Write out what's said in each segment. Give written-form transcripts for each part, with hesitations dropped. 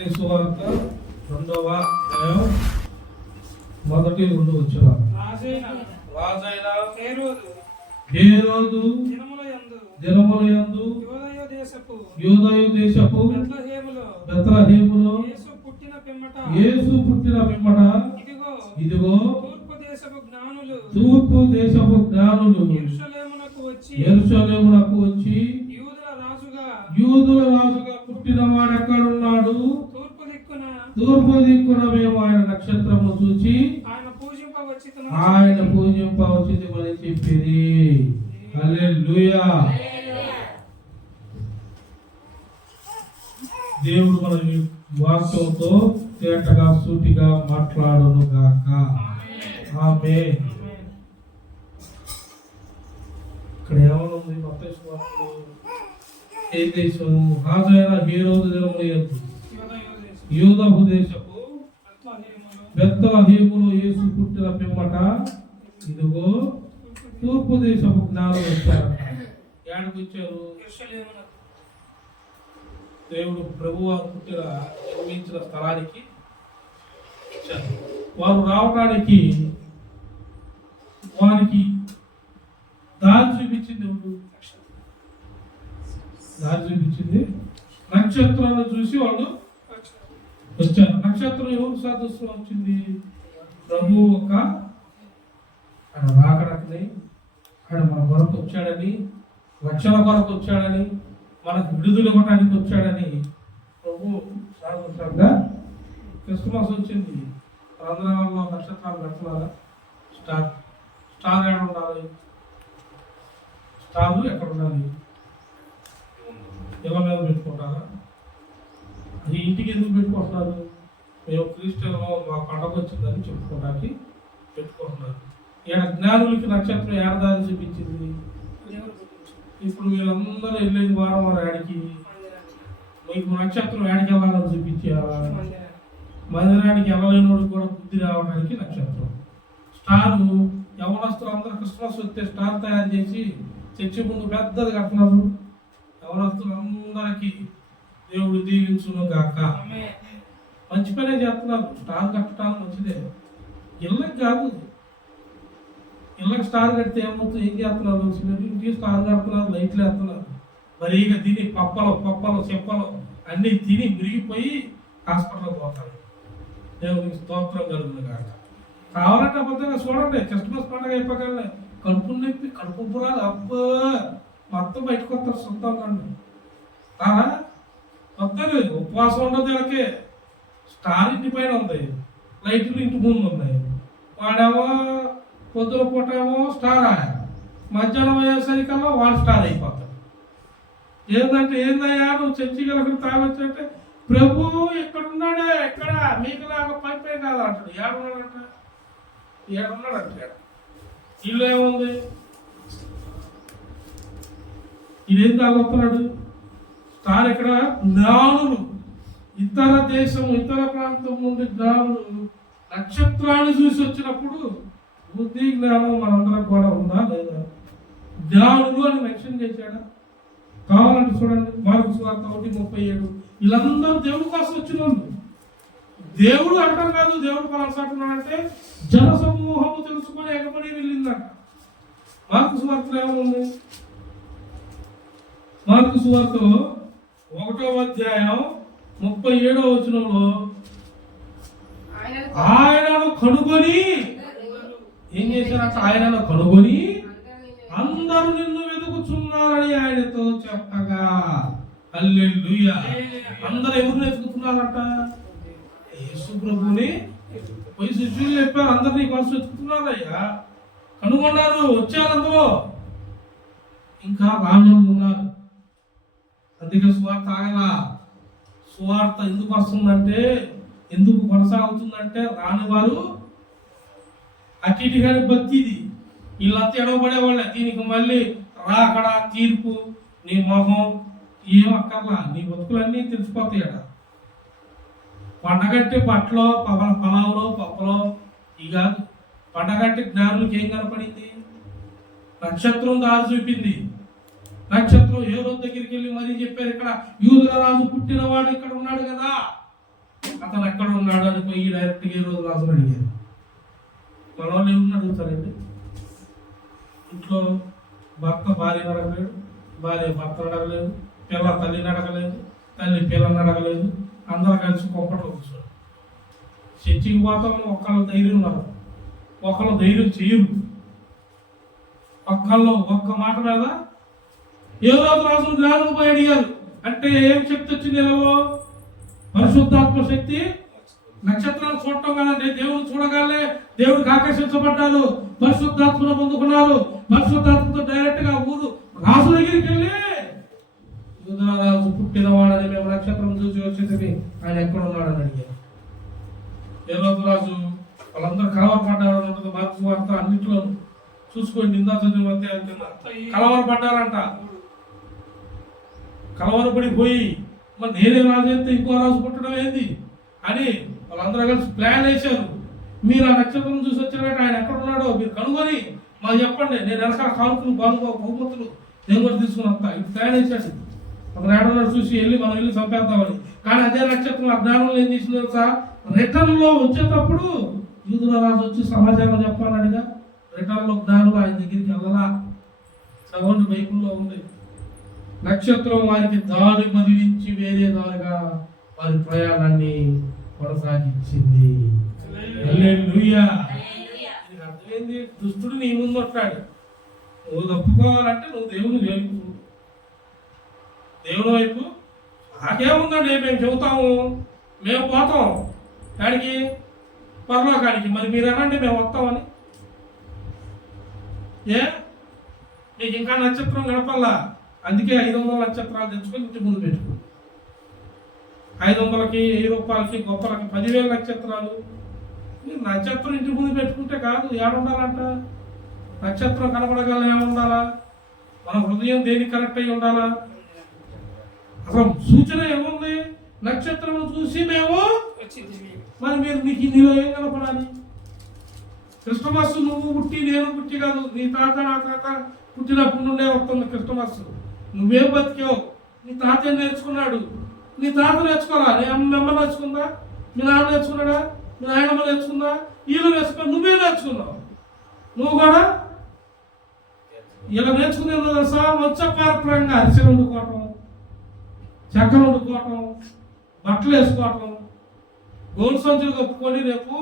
మత్తయి సువార్త 2వ అధ్యాయం 1-2 వచనాలు. రాజైన హేరోదు దినములయందు యూదయ దేశపు బెత్లెహేములో యేసు పుట్టిన పిమ్మట ఇదిగో తూర్పు దేశపు జ్ఞానులు యెరూషలేమునకు వచ్చి యూదుల రాజుగా పుట్టిన వాడు ఎక్కడున్నాడు, తూర్పు దిక్కున మేము ఆయన నక్షత్రము చూచి ఆయన పూజింపవచ్చితిమని చెప్పిరి. హల్లెలూయా. దేవుడు మన వాక్యంతో తేటగా సూటిగా మాట్లాడును గాక. ఆమేన్. ఇక్కడ ఏమనుంది? మత్తయి సువార్తలో ఏ దేశం? రాజైన హేరోదు దినములయందు యూదయు దేశపు బెత్లెహేములో యేసు పుట్టిన పిమ్మట ఇదిగో తూర్పు దేశపు జ్ఞానులు వచ్చారు. ఏడకు వచ్చారు? దేవుడు ప్రభువు పుట్టిన జన్మించిన స్థలానికి వచ్చారు. వారు రావడానికి వారికి దారి చూపించింది ఎవరు? దారి చూపించింది నక్షత్రాలను చూసి వాళ్ళు వచ్చారు. నక్షత్రం ఎవరు సాదృశ్యం వచ్చింది? ప్రభు ఒక ఆయన రాకడని, ఆయన మన కొరకు వచ్చాడని, రక్షణ కొరకు వచ్చాడని, మనకు విడుదల ఇవ్వడానికి వచ్చాడని ప్రభు సాదృశ్యంగా క్రిస్మస్ వచ్చింది. ఆంధ్రాలో నక్షత్రాలు పెడుతున్నారా? స్టార్ ఎక్కడ ఉండాలి? స్టార్లు ఎక్కడ ఉండాలి? ఎవరి మీద పెట్టుకుంటారా? అది ఇంటికి ఎందుకు పెట్టుకుంటున్నారు? మేము క్రిస్టియన్ మా పండగ వచ్చిందని చెప్పుకోవడానికి పెట్టుకుంటున్నారు. ఈయన జ్ఞానులకి నక్షత్రం ఏడాది చూపించింది. ఇప్పుడు వీళ్ళందరూ వెళ్ళేది వారం ఆడికి. మీకు నక్షత్రం ఏడికి వెళ్ళాలని చూపించారా? మందిరానికి వెళ్ళలేని కూడా బుద్ధి రావడానికి నక్షత్రం. స్టారు యవనస్తులు అందరూ క్రిస్మస్ వస్తే స్టార్ తయారు చేసి చర్చి ముందు పెద్దది కడుతున్నారు. యవనస్తులందరికీ దేవుడు దీవించును గాక. మంచి పనే చేస్తున్నారు. స్టార్ కట్టడం మంచిదే. ఇళ్ళకి కాదు, ఇళ్ళకి స్టార్ కడితే ఏమవుతుంది? ఏం చేస్తున్నారు? ఇంటికి స్టార్ కడుతున్నారు, లైట్లు వేస్తున్నారు. మరి ఇక తిని పప్పలు చెప్పలు అన్నీ తిని మురిగిపోయి హాస్పిటల్కి పోతారు. దేవునికి స్తోత్రం కలుగుతుంది కాక. కావాలంటే అబద్ధంగా చూడండి. క్రిస్మస్ పండుగ అయిపోగానే కడుపు నొప్పి, కడుపు పురాలు మొత్తం బయటకు వస్తారు. సొంతంగా రారా వస్తారు. ఉపవాసం ఉండదు. వీళ్ళకి స్టార్ ఇంటి పైన ఉంది, లైట్లు ఇంటి ముందు ఉన్నాయి. వాడేమో పొద్దున పూట ఏమో స్టార్, మధ్యాహ్నం అయ్యేసరికల్లా వాడు స్టార్ అయిపోతాడు. ఏందయ్యా నువ్వు చర్చి గలకి తాగొచ్చంటే ప్రభు ఎక్కడున్నాడే, ఎక్కడ మీకు లాగా పైపే కాదు అంటాడు. ఏడున్నాడంట. ఇల్లు ఏముంది? ఇదేం తాగొస్తున్నాడు? స్టార్ ఇక్కడ జ్ఞానులు, ఇతర దేశం ఇతర ప్రాంతం నుండి జ్ఞానులు నక్షత్రాన్ని చూసి వచ్చినప్పుడు బుద్ధి జ్ఞానం మనందరం కూడా ఉందా లేదా? జ్ఞానులు అని మెన్షన్ చేశాడా? కావాలంటే చూడండి, మార్కు సువార్త 1:37. వీళ్ళందరూ దేవుడి కోసం వచ్చిన వాళ్ళు. దేవుడు అంటాం కాదు, దేవుడు పలాసంటున్నాడంటే జన సమూహము తెలుసుకొని ఎగబడి వెళ్ళిందంట. మార్కు సువార్తలో ఏమనుంది? మార్కు సువార్తలో 1వ అధ్యాయం 37వ వచనంలో ఆయనను కనుగొని ఏం చేశారంట? ఆయనను కనుగొని అందరూ నిన్ను వెతుకుతున్నారని ఆయనతో చెప్పగా. హల్లెలూయా. అందరూ ఎవరు వెతుకుతున్నారంట? యేసు ప్రభుని పోయి శిష్యులు చెప్పారు, అందరు నీ కోసం వెతుకుతున్నారయ్యా, కనుగొన్నారు, వచ్చారు. అందులో ఇంకా రానులు ఉన్నారు. అందుకే సువార్త ఆగలా. సువార్త ఎందుకు వస్తుందంటే, ఎందుకు కొనసాగుతుందంటే రాని వారు అటు ఇటు కానీ భక్తిది. వీళ్ళంతా ఎడవబడేవాళ్ళే. దీనికి మళ్ళీ రాకడ, తీర్పు, నీ మొహం ఏం అక్కర్లా. నీ బతుకులన్నీ తెలిసిపోతాయట. పండగంటే బట్టలో పొలావులో పప్పులో ఇక పండగంటే జ్ఞానులకి ఏం కనపడింది? నక్షత్రం దారి చూపింది. నక్షత్రం హేరోదు దగ్గరికి వెళ్ళి మరీ చెప్పారు, ఇక్కడ యూదుల రాజు పుట్టినవాడు ఇక్కడ ఉన్నాడు కదా, అతను ఎక్కడ ఉన్నాడు అని పోయి డైరెక్ట్గా ఈ రోజు రాజుని అడిగారు. మన వాళ్ళు ఎవరిని అడుగుతారండి? ఇంట్లో భర్త భార్యను అడగలేడు, భార్య భర్తను అడగలేదు, పిల్ల తల్లిని అడగలేదు, తల్లి పిల్లని అడగలేదు. అందరూ కలిసి కొప్పట్లో కూర్చోరు. చర్చికి పోతాం, ఒకళ్ళు ధైర్యం ఉన్నారు, ఒకళ్ళు ధైర్యం చేయరు. ఒక్కళ్ళు ఒక్క మాట మీద ఏ రోజు రాజు జ్ఞానం పోయి అడిగారు అంటే ఏం శక్తి వచ్చింది? నెలలో పరిశుద్ధాత్మ శక్తి. నక్షత్రాలు చూడటం కదండి, దేవుడు చూడగానే దేవుడికి ఆకర్షించబడ్డారు, పరిశుద్ధాత్మను పొందుకున్నారు. పరిశుద్ధాత్మతో డైరెక్ట్ గా ఊరు రాజు దగ్గరికి వెళ్ళి రాజు పుట్టినవాడని మేము నక్షత్రం చూసి వచ్చేసి ఆయన ఎక్కడ ఉన్నాడని అడిగారు. ఏ రోజు రాజు వాళ్ళందరూ కలవరపడ్డారు ఉంటుంది. మార్పు వార్త అన్నింటిలో చూసుకోండి, నిందా చదివి మధ్య కలవరపడ్డారంట. కలవరపడిపోయి మరి నేనే రాజు అయితే ఇంకో రాజు పుట్టడం ఏంది అని వాళ్ళందరూ కలిసి ప్లాన్ వేశారు. మీరు ఆ నక్షత్రం చూసి వచ్చారంటే ఆయన ఎక్కడ ఉన్నాడో మీరు కనుగొని మాకు చెప్పండి, నేను వెనకాల కానుకలు బహుమతులు నేను కూడా తీసుకుని వస్తా. ఇప్పుడు ప్లాన్ వేశాడు. అతను ఏడన్నాడు చూసి మనం వెళ్ళి చంపేద్దామని. కానీ అదే నక్షత్రం ఆ జ్ఞానంలో ఏం చేసింది తెలుసా? రిటర్న్ లో వచ్చేటప్పుడు యూదుల రాజు వచ్చి సమాచారం చెప్పాలడిగా రిటర్న్ లో జ్ఞానులు ఆయన దగ్గరికి వెళ్ళలా. చదవండి, బైబిల్లో ఉంది. నక్షత్రం వారికి దారి మదిలించి వేరే దారిగా వారి ప్రయాణాన్ని కొనసాగించింది. హల్లెలూయా. అర్థమైంది? దుష్టుడు నీ ముందు వస్తాడు, నువ్వు తప్పుకోవాలంటే నువ్వు దేవుని వైపు, దేవుని వైపు. నాకేముందండి, మేము చెబుతాము, మేము పోతాం కాడికి, పరలోకానికి. మరి మీరు అనండి మేము వస్తామని. మీకు ఇంకా నక్షత్రం గడపల్లా. అందుకే 500 నక్షత్రాలు తెచ్చుకొని ఇంటి ముందు పెట్టుకో. 500కి 1000 రూపాయలకి గొప్పలకి 10,000 నక్షత్రాలు. మీరు నక్షత్రం ఇంటి ముందు పెట్టుకుంటే కాదు, ఏడుండాలంట? నక్షత్రం కనపడగల ఏముండాలా? మన హృదయం దేనికి కరెక్ట్ అయి ఉండాలా? అసలు సూచన ఏముంది? నక్షత్రం చూసి మేము మరి మీరు నీకు నీలో ఏం కనపడాలి? క్రిస్టమస్ నువ్వు పుట్టి నేను పుట్టి కాదు, నీ తాత నా తాత పుట్టినప్పుడు నుండే వస్తుంది క్రిస్టమస్. నువ్వేం బతికావు? నీ తాత ఏం నేర్చుకున్నాడు? నీ తాత నేర్చుకోవాలా? నీ అమ్మ నేర్చుకుందా? మీ నాన్న నేర్చుకున్నాడా? మీ నాయనమ్మ నేర్చుకుందా? వీళ్ళు నేర్చుకున్నా, నువ్వే నేర్చుకున్నావు. నువ్వు కూడా ఇలా నేర్చుకునేది తెలుసా? వంశపారంపరంగా అరిసెలు వండుకోవటం, చెక్కలు వండుకోవటం, బట్టలు వేసుకోవటం, గోడు సంచులు కప్పుకొని రేపు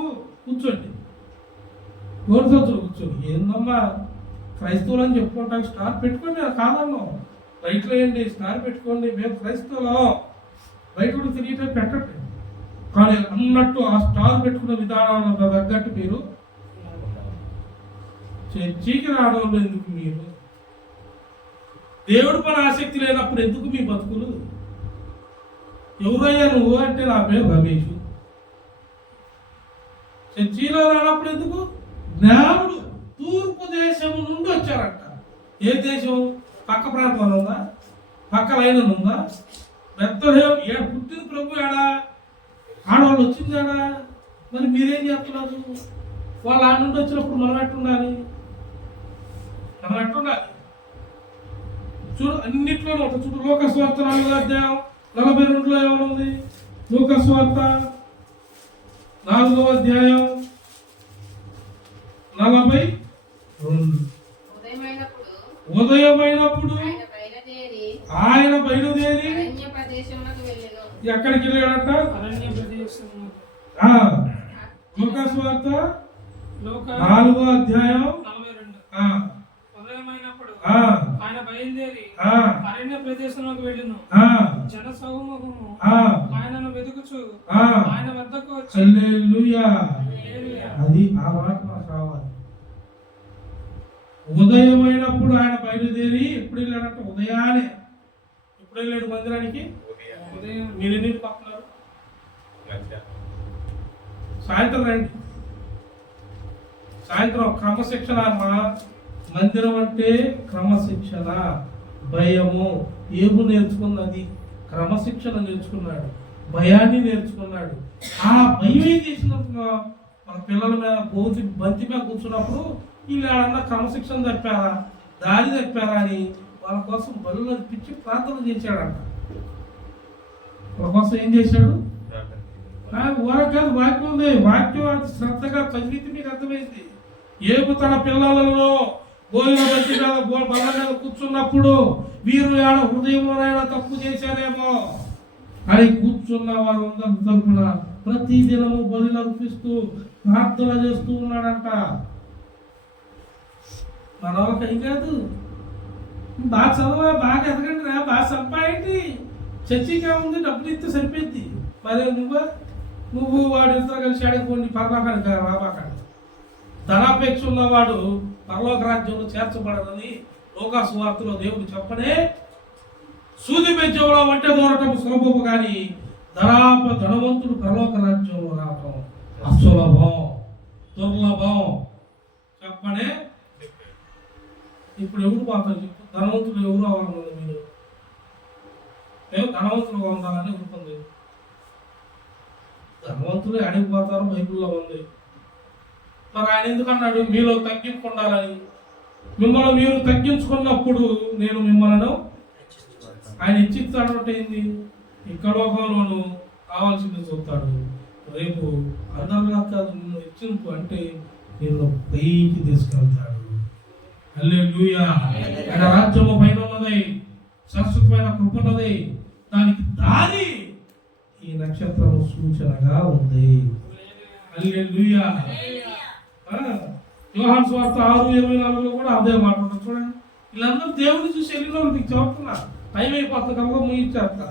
కూర్చోండి. గోడు సంచులు కూర్చోండి. ఏందమ్మా క్రైస్తవులు అని చెప్పుకుంటాం, స్టార్ పెట్టుకోండి, కాదన్నాం. లైట్లు వేయండి, స్టార్ పెట్టుకోండి, మేము క్రైస్తవులం. బయట కూడా తిరిగితే పెట్టండి. కానీ అన్నట్టు ఆ స్టార్ పెట్టుకున్న విధానాలను తగ్గట్టు మీరు చర్చికి రావడం ఎందుకు? మీరు దేవుడి పని ఆసక్తి లేనప్పుడు ఎందుకు మీ బతుకులు? ఎవరయ్యా నువ్వు అంటే నా పేరు రమేష్. చర్చిలో రానప్పుడు ఎందుకు? జ్ఞానుడు తూర్పు దేశం నుండి వచ్చారంట. ఏ దేశం? పక్క ప్రాంతంలో ఉందా? పక్క లైన్ ఉందా? బెత్లెహేము ఏడ పుట్టిన ప్రభు ఏడా? ఆడవాళ్ళు వచ్చిందాడా? మరి మీరేం చేస్తున్నారు? వాళ్ళు ఆడ నుండి వచ్చినప్పుడు మనం ఎట్టుండాలి? మనం ఎట్టుండాలి? చూడు, అన్నిట్లోనూ ఒక చూడు. లోకస్వార్త 4వ అధ్యాయం 42లో ఏమనుంది? లోకస్వార్త 4వ అధ్యాయం 42. ఉదయమైనప్పుడు ఆయన బయలుదేరి ఎక్కడికి వెళ్ళాడంట? లోకస్వార్త 4వ అధ్యాయం 42. ఉదయమైనప్పుడు ఆయన బయలుదేరి అరణ్య ప్రదేశంలోకి వెళ్ళిన జన సమూహము ఆయనను వెతుకుచు ఆయన వద్దకు వచ్చి. హల్లెలూయా. అది ఆ మాట మనకు కావాలి. ఉదయమైనప్పుడు ఆయన బయలుదేరి ఎప్పుడు వెళ్ళాడంటే ఉదయాన్నే. ఎప్పుడు వెళ్ళాడు మందిరానికి? ఉదయం. మీరు ఎన్ని పక్కన్నారు? సాయంత్రం రండి. సాయంత్రం క్రమశిక్షణ. మందిరం అంటే క్రమశిక్షణ, భయము. ఏబు నేర్చుకున్నది క్రమశిక్షణ నేర్చుకున్నాడు, భయాన్ని నేర్చుకున్నాడు. ఆ భయం ఏం చేసినప్పుడు మన పిల్లల మీద బంతి మీద కూర్చున్నప్పుడు వీళ్ళు ఏడన్నా క్రమశిక్షణ తప్పారా, దారి తప్పారా అని వాళ్ళ కోసం బలు నడిపించి ప్రార్థన చేశాడంట. వాళ్ళ కోసం ఏం చేశాడు? కాదు, వాక్యం ఉంది. వాక్యం అంత శ్రద్ధగా చదివితే మీకు అర్థమైంది. ఏపు తన పిల్లలలో గోయిల మధ్య మీద బల మీద కూర్చున్నప్పుడు వీరు ఆడ హృదయంలోనైనా తప్పు చేశారేమో అని కూర్చున్న వారందరి తరపున ప్రతి దినము బలి అర్పిస్తూ ప్రార్థన చేస్తూ ఉన్నాడంట. మన వాళ్ళకి ఏం కాదు, బాగా చదవా, బాగా ఎదగండి రా, బాగా సంపాయండి, చర్చిగా ఉంది, డబ్బులు ఇస్తే సరిపోద్ది. మరి నువ్వు వాడు ఇద్దరు కలిసి ఆడుకోండి పరలోకానికి రాబాకండి. ధనాపేక్ష ఉన్నవాడు పరలోక రాజ్యంలో చేర్చబడదని లోకా సువార్తలో దేవుడు చెప్పనే, సూది పెంచేవడం వంటే దూరటం సులభము కానీ ధనవంతుడు పరలోక రాజ్యంలో రావటం అసులభం, దుర్లభం చెప్పనే. ఇప్పుడు ఎవరు పోతారు చెప్పు? ధనవంతుడు ఎవరు అవ్వాలన్నది మీరు? మేము ధనవంతులు ఉండాలని ఉంటుంది. ధనవంతులు అడిగిపోతారు, బైబిల్లో ఉంది. మరి ఆయన ఎందుకన్నాడు మీలో తగ్గింపు ఉండాలని? మిమ్మల్ని మీరు తగ్గించుకున్నప్పుడు నేను మిమ్మల్ని ఆయన ఇచ్చిస్తాడంటే ఏంది? ఇక్కడ లోకంలోనూ కావాల్సింది చూస్తాడు. రేపు అందరిలా కాదు, నిన్ను హెచ్చింపు అంటే నిన్ను పైకి తీసుకెళ్తాడు. హల్లెలూయా. ఆయన రాజ్యము పైన ఉన్నది, శాశ్వతమైన కృప ఉన్నది. దానికి దారి ఈ నక్షత్రం సూచనగా ఉంది. హల్లెలూయా. యోహాను సువార్త 6:24 కూడా అదే మాట ఉంటుంది చూడండి. వీళ్ళందరూ దేవుడిని చూసి వెళ్ళినోళ్ళు మీకు చెప్తున్నా, టైం అయిపోతుంది కనుక ముగించేస్తా.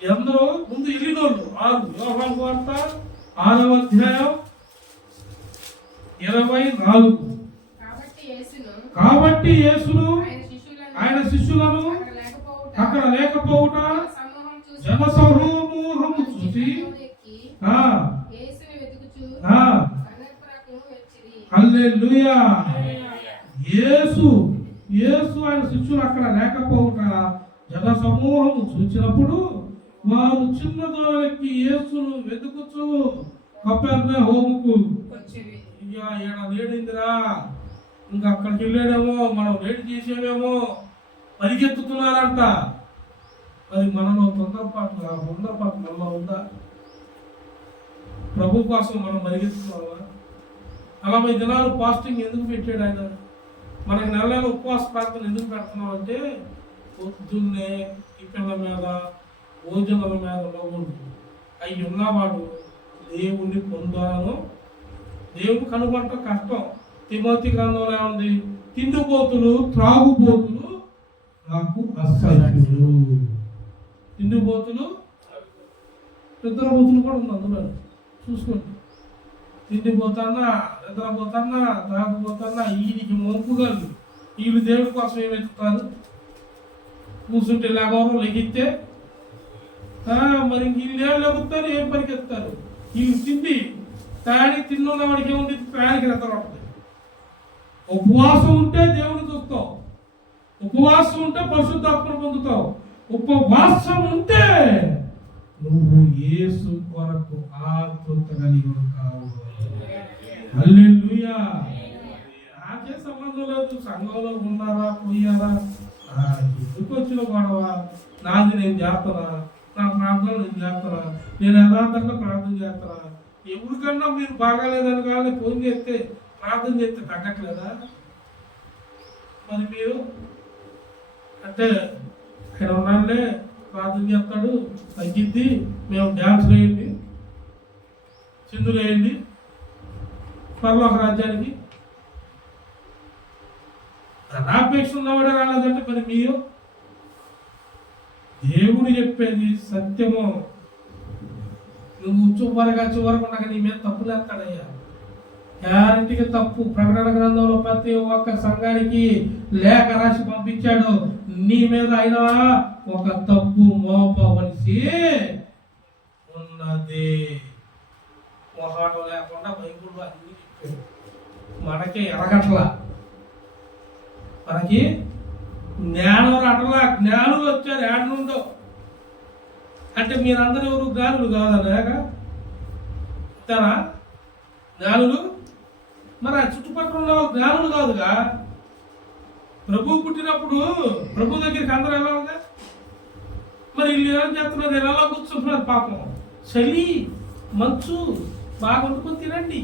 ఎందరో ముందు వెళ్ళినోళ్ళు 6 యోహాను సువార్త 6:24. కాబట్టి యేసును ఆయన శిష్యులను అక్కడ లేకపోవుట జనసమూహము చూసి హల్లెలూయా. యేసు ఆయన శిష్యులు అక్కడ లేకపోవుట జన సమూహము చూచినప్పుడు వారు చిన్న దూరానికి యేసును వెతుకుచు కపెర్నహూముకు ఈడ లేడిందిరా, ఇంకా అక్కడికి వెళ్ళాడేమో, మనం లేట్ చేసేమేమో పరిగెత్తుతున్నారంట. మరి మనలో తొందరపాటు మనలో ఉందా? ప్రభు కోసం మనం పరిగెత్తుతున్నావా? 40 దినాలు ఫాస్టింగ్ ఎందుకు పెట్టాడు ఆయన? మనకి నెల ఉపవాస ప్రార్థన ఎందుకు పెడుతున్నాం అంటే పొద్దున్నే టిఫిన్ల మీద భోజనాల మీద ఉండకూడదు. అవి ఉన్నవాడు దేవుణ్ణి పొందాలను దేవుడు కనుగొనటం కష్టం. తిమోతి గ్రంథంలో ఉంది, తిండిపోతులు త్రాగుబోతులు నాకు అసహ్యులు. తిండిపోతులు నిద్రపోతులు కూడా ఉంది అందులో, చూసుకోండి. తిండిపోతాన్నా, నిద్రపోతాన్నా, తాగుపోతాన్నా, వీడికి మొంపుగాళ్ళు. వీళ్ళు దేవుడి కోసం ఏమెత్తుతారు? కూర్చుంటే లేకపోవడం లెగిస్తే మరి వీళ్ళు ఏం లేపుతారు, ఏం పరిగెత్తారు? వీళ్ళు తిండి తాడి తిన్నున్న వాడికి ఏముంది? ప్రాణికి నిద్ర ఉంటుంది. ఉపవాసం ఉంటే దేవుని చూస్తావు, ఉపవాసం ఉంటే పరిశుద్ధాత్మను పొందుతావు, ఉపవాసం ఉంటే నువ్వు యేసు కొరకు ఆతృత కలిగి ఉంటావు. హల్లెలూయా. నాకే సంబంధం లేదు, సంఘంలో ఉన్నారా పోయారా, ఎందుకు వచ్చిన గొడవ? నాది నేను చేస్తున్నా, నా ప్రార్థన నేను చేస్తున్నా, నేను యథార్థంగా ప్రార్థన చేస్తున్నా. ఎవరికన్నా మీరు బాగాలేదని కానీ ఫోన్ చేస్తే ప్రార్థన చేస్తే తగ్గట్లేదా? మరి మీరు అంటే ఇక్కడ ఉన్నాడే ప్రార్థన చేస్తాడు, తగ్గిద్ది, మేము డ్యాన్స్ వేయండి, చిందులు వేయండి పరలోక రాజ్యానికి. ధనాపేక్ష ఉన్నవాడే రాలేదంటే మరి మీరు దేవుడు చెప్పేది సత్యము. నువ్వు చివరకు నాకు నీ మీద తప్పు లేస్తాడయ్యా, గ్యారంటీగా తప్పు. ప్రకటన గ్రంథంలో ప్రతి ఒక్క సంఘానికి లేఖ రాసి పంపించాడు, నీ మీద అయినా ఒక తప్పు మోపవలసి ఉన్నది. మొహాటం లేకుండా బైబిల్లో అన్ని చెప్పాడు. మనకి ఎరగట్లా, మనకి జ్ఞానం రావట్లా. జ్ఞానులు వచ్చారు ఏడ నుండో అంటే మీరందరూ ఎవరు జ్ఞానులు కాదలేక ఇస్తారా? జ్ఞానులు మరి ఆ చుట్టుపక్కల ఉన్న జ్ఞానులు కాదుగా. ప్రభు పుట్టినప్పుడు ప్రభు దగ్గరికి అందరూ ఎలా ఉందా? మరి వీళ్ళు ఏం చేస్తున్నారు? ఎలా కూర్చుంటున్నారు పాపం, చలి మంచు బాగా వండుకొని తినండి.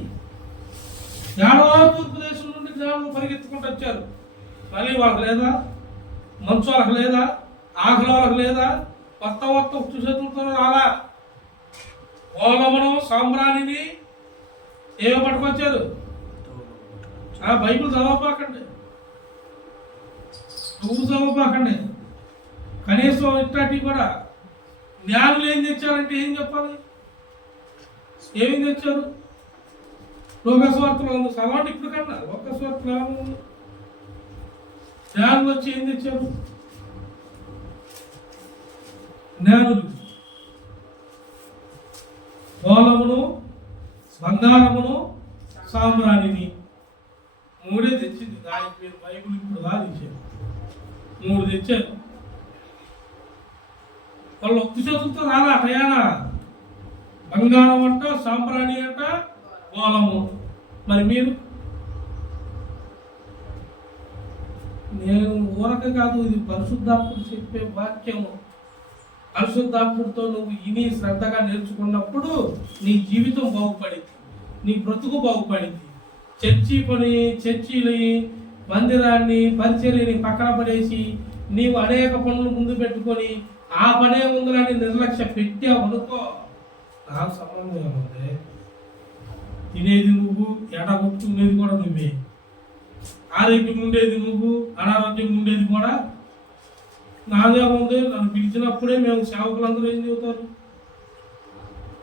ఏడో తూర్పు దేశం నుండి జ్ఞానులు పరిగెత్తుకుంటూ వచ్చారు. మళ్ళీ వాళ్ళకి లేదా? మంచు వాళ్ళకి లేదా? ఆకలి వాళ్ళకి లేదా? కొత్త చేతులతో రాలా. ఓలమును సాంబ్రాణిని ఏమో పట్టుకొచ్చారు. బైబిల్ చదవపాకండి, నువ్వు చదవపాకండి. కనీసం ఇట్లాంటివి కూడా జ్ఞానులు ఏం తెచ్చారంటే ఏం చెప్పాలి? ఏమి తెచ్చారు? లోకస్వార్థలో ఉంది చదవండి. ఇప్పుడు కన్నా లోకస్వార్థలో జ్ఞానులు వచ్చి ఏం తెచ్చారు? జ్ఞానులు గోళమును, బంగారమును, సాంబ్రాణిని మూడే తెచ్చింది. దాని పేరు బైబిల్ ఇప్పుడు ఇచ్చారు. 3 తెచ్చారు. వాళ్ళు ఒక్క చేతులతో రాలా. టయానా బంగారం అంట, సాంబ్రాణి అంట, గోళము. మరి మీరు? నేను ఊరక కాదు, ఇది పరిశుద్ధాత్ముడు చెప్పే వాక్యము. పరిశుద్ధాత్ముడితో నువ్వు ఇని శ్రద్ధగా నేర్చుకున్నప్పుడు నీ జీవితం బాగుపడింది, నీ బ్రతుకు బాగుపడింది. చర్చీని మందిరాన్ని పరిచర్యని పక్కన పడేసి నీవు అనేక పనులు ముందు పెట్టుకొని ఆ పనే ముందులని నిర్లక్ష్య పెట్టావు అనుకో, నాకు సంబంధం ఏముంది? తినేది నువ్వు, ఎడగొట్టుకునేది కూడా నువ్వే. ఆరోగ్యం ఉండేది నువ్వు, అనారోగ్యం ఉండేది కూడా నాదేముంది? నన్ను పిలిచినప్పుడే మేము సేవకులందరూ ఏం చెబుతారు?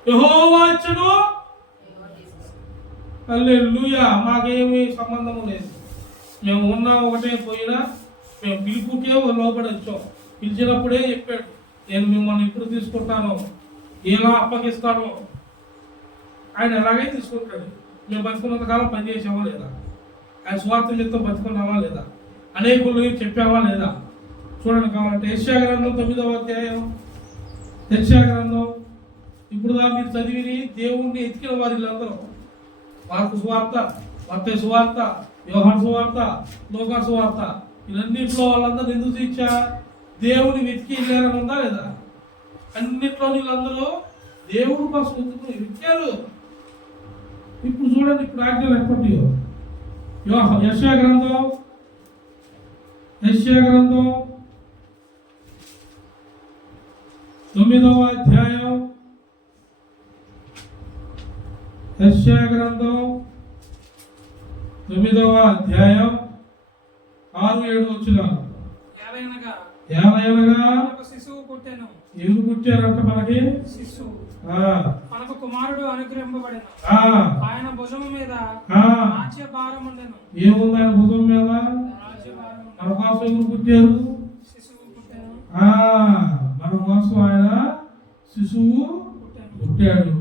యెహోవా ఇచ్చెను, హల్లెలూయా. మాకేమీ సంబంధం లేదు. మేము ఉన్నా ఒకటే, పోయినా మేము పిలుపుకే లోపడి వచ్చాం. పిలిచినప్పుడే చెప్పాడు, నేను మిమ్మల్ని ఇప్పుడు తీసుకుంటాను, ఎలా అప్పగిస్తాను. ఆయన ఎలాగే తీసుకుంటాడు. మేము బతుకున్నంతకాలం పనిచేసామా లేదా? ఆయన స్వార్థ నిమిత్తం బతుకున్నామా లేదా? అనేకులు చెప్పామా లేదా? చూడండి కావాలంటే యెషయా గ్రంథం 9వ అధ్యాయం. యెషయా గ్రంథం ఇప్పుడు మీరు చదివిని దేవుణ్ణి ఎతికిన వారు వీళ్ళందరూ. మార్కు సువార్త, మత్తయి సువార్త, యోహాను సువార్త, లూకా సువార్త, వీళ్ళన్నింటిలో వాళ్ళందరూ ఎందుకు తెచ్చా? దేవుని వెతికి వెళ్ళారని ఉందా లేదా? అన్నింటిలో వీళ్ళందరూ దేవుడు కోసం వెతికారు. ఇప్పుడు చూడండి, ఇప్పుడు ఆజ్ఞలు ఎప్పటియో. యెషయా గ్రంథం 9వ అధ్యాయం. యెషయా గ్రంథం 9వ అధ్యాయం 6-7 వచనాలు. ఏలయనగా శిశువు పుట్టెను. ఎవరు పుట్టారంట మనకి? శిశువు. మనకు కుమారుడు అనుగ్రహింపబడెను. ఆయన భుజము మీద రాజ్య భారం ఉండెను. ఏముంది ఆయన భుజం మీద? మన కోసం ఎవరు పుట్టారు? శిశువు పుట్టెను. మన కోసం ఆయన శిశువు పుట్టాడు.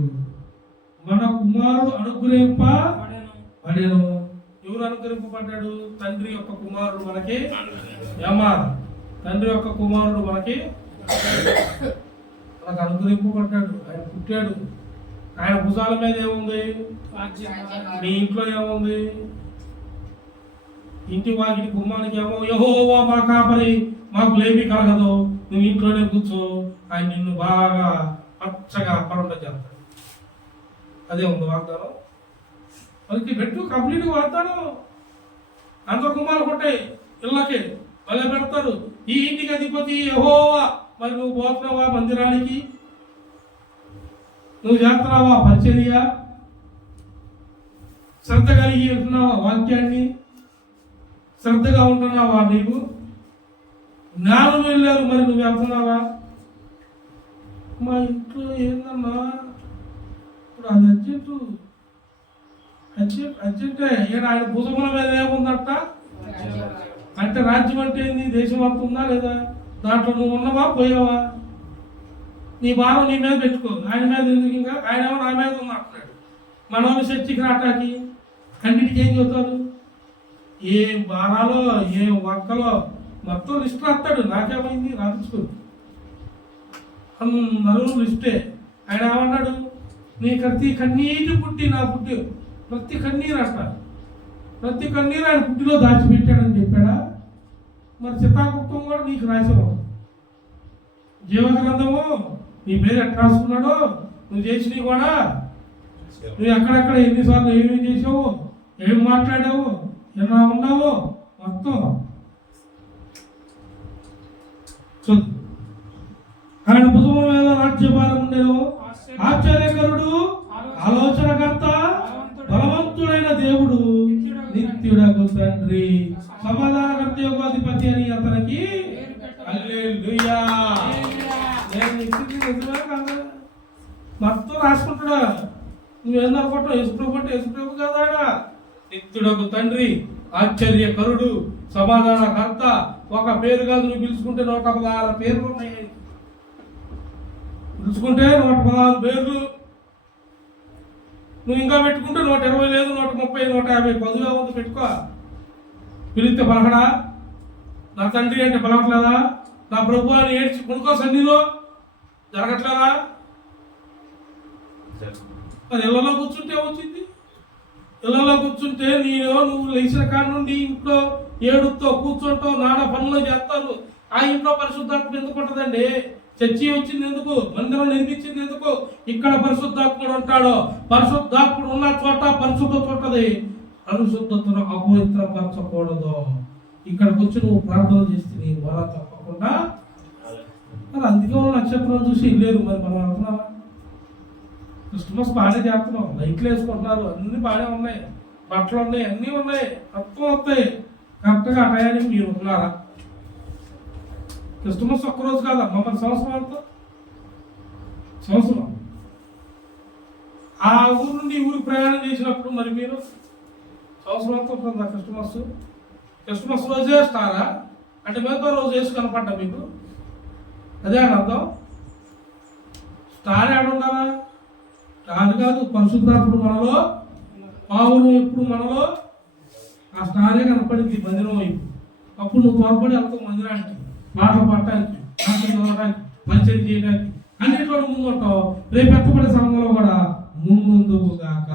మన కుమారుడు అనుగ్రహింపబడెను. ఎవరు అనుగ్రహింపబడ్డాడు? తండ్రి యొక్క కుమారుడు మనకి. తండ్రి యొక్క కుమారుడు మనకి అనుగ్రహింపబడ్డాడు. ఆయన పుట్టాడు. ఆయన భుజాల మీద ఏముంది? నీ ఇంట్లో ఏముంది? ఇంటి వాకిటి గుమ్మానికి ఏమో యెహోవా మా కాపరి, మాకు లేమి కలగదు, నువ్వు ఇంట్లోనే కూర్చో, ఆయన నిన్ను బాగా పచ్చగా పరుండ చేస్తాడు. అదే ఉంది వాగ్దానం. వాళ్ళకి పెట్టు కంప్లీట్గా వాగ్దానం. అందరు గుమ్మాలు కొట్టాయి, ఇళ్ళకి భలే పెడతారు. ఈ ఇంటికి అధిపతి యెహోవా. మరి నువ్వు పోతున్నావా మందిరానికి? నువ్వు చేస్తున్నావా పరిచర్య? శ్రద్ధ కలిగి ఉంటున్నావా వాక్యాన్ని? శ్రద్ధగా ఉంటున్నావా? నీవు జ్ఞానం వెళ్ళారు, మరి నువ్వు వెళ్తున్నావా? మా ఇంట్లో ఏందన్నా ఇప్పుడు అది అర్జెంటే. ఆయన భుజముల మీద ఏముందట అంటే రాజ్యం అంటే ఏంది? దేశం అంత ఉందా లేదా? దాంట్లో నువ్వు ఉన్నావా పోయావా? నీ భారం నీ మీద పెట్టుకో, ఆయన మీద ఎందుకు? ఇంకా ఆయన ఏమో నా మీద ఉన్నా అంటున్నాడు. మన వాళ్ళు చర్చికి రావటానికి అన్నిటికీ ఏం చెబుతారు? ఏం భారాలో ఏం వంకలో మొత్తం లిస్ట్ రాస్తాడు. నాకేమైంది? రాపించుకోడు. అందరూ లిస్టే. ఆయన ఏమన్నాడు? నీ ప్రతి కన్నీటి పుట్టి నా పుట్టి ప్రతి కన్నీరు అంటారు. ప్రతి కన్నీరు ఆయన పుట్టిలో దాచిపెట్టాడని చెప్పాడా? మరి చిత్తాగుప్తం కూడా నీకు రాసేవాడు. జీవగ్రంథము నీ పేరు ఎట్లా రాసుకున్నాడో నువ్వు చేసినవి కూడా నువ్వు ఎక్కడెక్కడ ఎన్నిసార్లు ఏమేం చేసావు, ఏం మాట్లాడావు, ఎలా ఉన్నావో మొత్తం చూద్దాం. ఆయన భుజము మీద రాజ్యభారం ఉండేను, ఆశ్చర్యకరుడు, ఆలోచనకర్త, బలవంతుడైన దేవుడు, నిత్యుడగు తండ్రి, సమాధానకర్త, యోగాధిపతి అని అతనికి హల్లెలూయా. మొత్తం రాసుకుంటాడా? నువ్వేందనుకుంటావు? యేసుప్రభు అంటే యేసుప్రభు కదా. ఆయన నిత్యుడగు తండ్రి, ఆశ్చర్యకరుడు, సమాధానకర్త. ఒక పేరు కాదు, నువ్వు పిలుచుకుంటే 116 పేర్లు ఉన్నాయి. పిలుచుకుంటే 116 పేర్లు. నువ్వు ఇంకా పెట్టుకుంటే 120 లేదు, 130, 150 పదుగా ఉంది పెట్టుకో. పిలిస్తే పలకడా? నా తండ్రి అంటే పలకట్లేదా? నా ప్రభు అని ఏడ్చి కొనుక్కో సన్నిలో జరగట్లేదా? మరి ఇళ్లలో కూర్చుంటే వచ్చింది. ఇళ్లలో కూర్చుంటే నువ్వు లేచిన కాడ నుండి ఇంట్లో ఏడుతో కూర్చుంటావు, నానా పనులు చేస్తారు. ఆ ఇంట్లో పరిశుద్ధాత్మ ఎందుకు ఉంటుందండి? చర్చి వచ్చింది ఎందుకు? మందిరం నిర్మించింది ఎందుకు? ఇక్కడ పరిశుద్ధాత్ముడు ఉంటాడో. పరిశుద్ధాత్ముడు ఉన్న చోట పరిశుద్ధత ఉంటుంది. పరిశుద్ధతను అపవిత్రపరచకూడదు. ఇక్కడికి వచ్చి నువ్వు ప్రార్థన చేస్తే నీ వర తప్పకుండా. మరి అందుకే వాళ్ళు నక్షత్రం చూసి వెళ్ళారు. మరి మనం అనుకున్నావా? క్రిస్మస్ బాగానే చేస్తున్నాం, లైట్లు వేసుకుంటున్నారు, అన్ని బాగానే ఉన్నాయి, బట్టలు ఉన్నాయి, అన్నీ ఉన్నాయి, తక్కువ వస్తాయి. కరెక్ట్గా ఆ టయానికి మీరు ఉన్నారా? క్రిస్మస్ ఒక్కరోజు కాదమ్మా, మరి సంవత్సరం అంతా సంవత్సరం. ఆ ఊరు నుండి ఊరికి ప్రయాణం చేసినప్పుడు మరి మీరు సంవత్సరం అంతా ఉంటుందా క్రిస్మస్? క్రిస్మస్ రోజే స్టారా? అంటే మిగతా రోజు వేసి కనపడ్డా మీకు? అదే అని అర్థం. స్టార్ ఏడ ఉండాలా? స్టార్ కాదు, పరిశుద్ధాత్ముడు మనలో, పావులు ఎప్పుడు మనలో. ఆ స్టారే కనపడింది మందిరం వైపు. అప్పుడు నువ్వు త్వరపడి వెళ్తావు మందిరానికి, మాటలు పట్టడానికి, చదవడానికి, మంచిది చేయడానికి, అన్నింటిలో ముందు ఉంటావు. రేపు ఎత్తపడే సమయంలో కూడా ముందుకు కాక.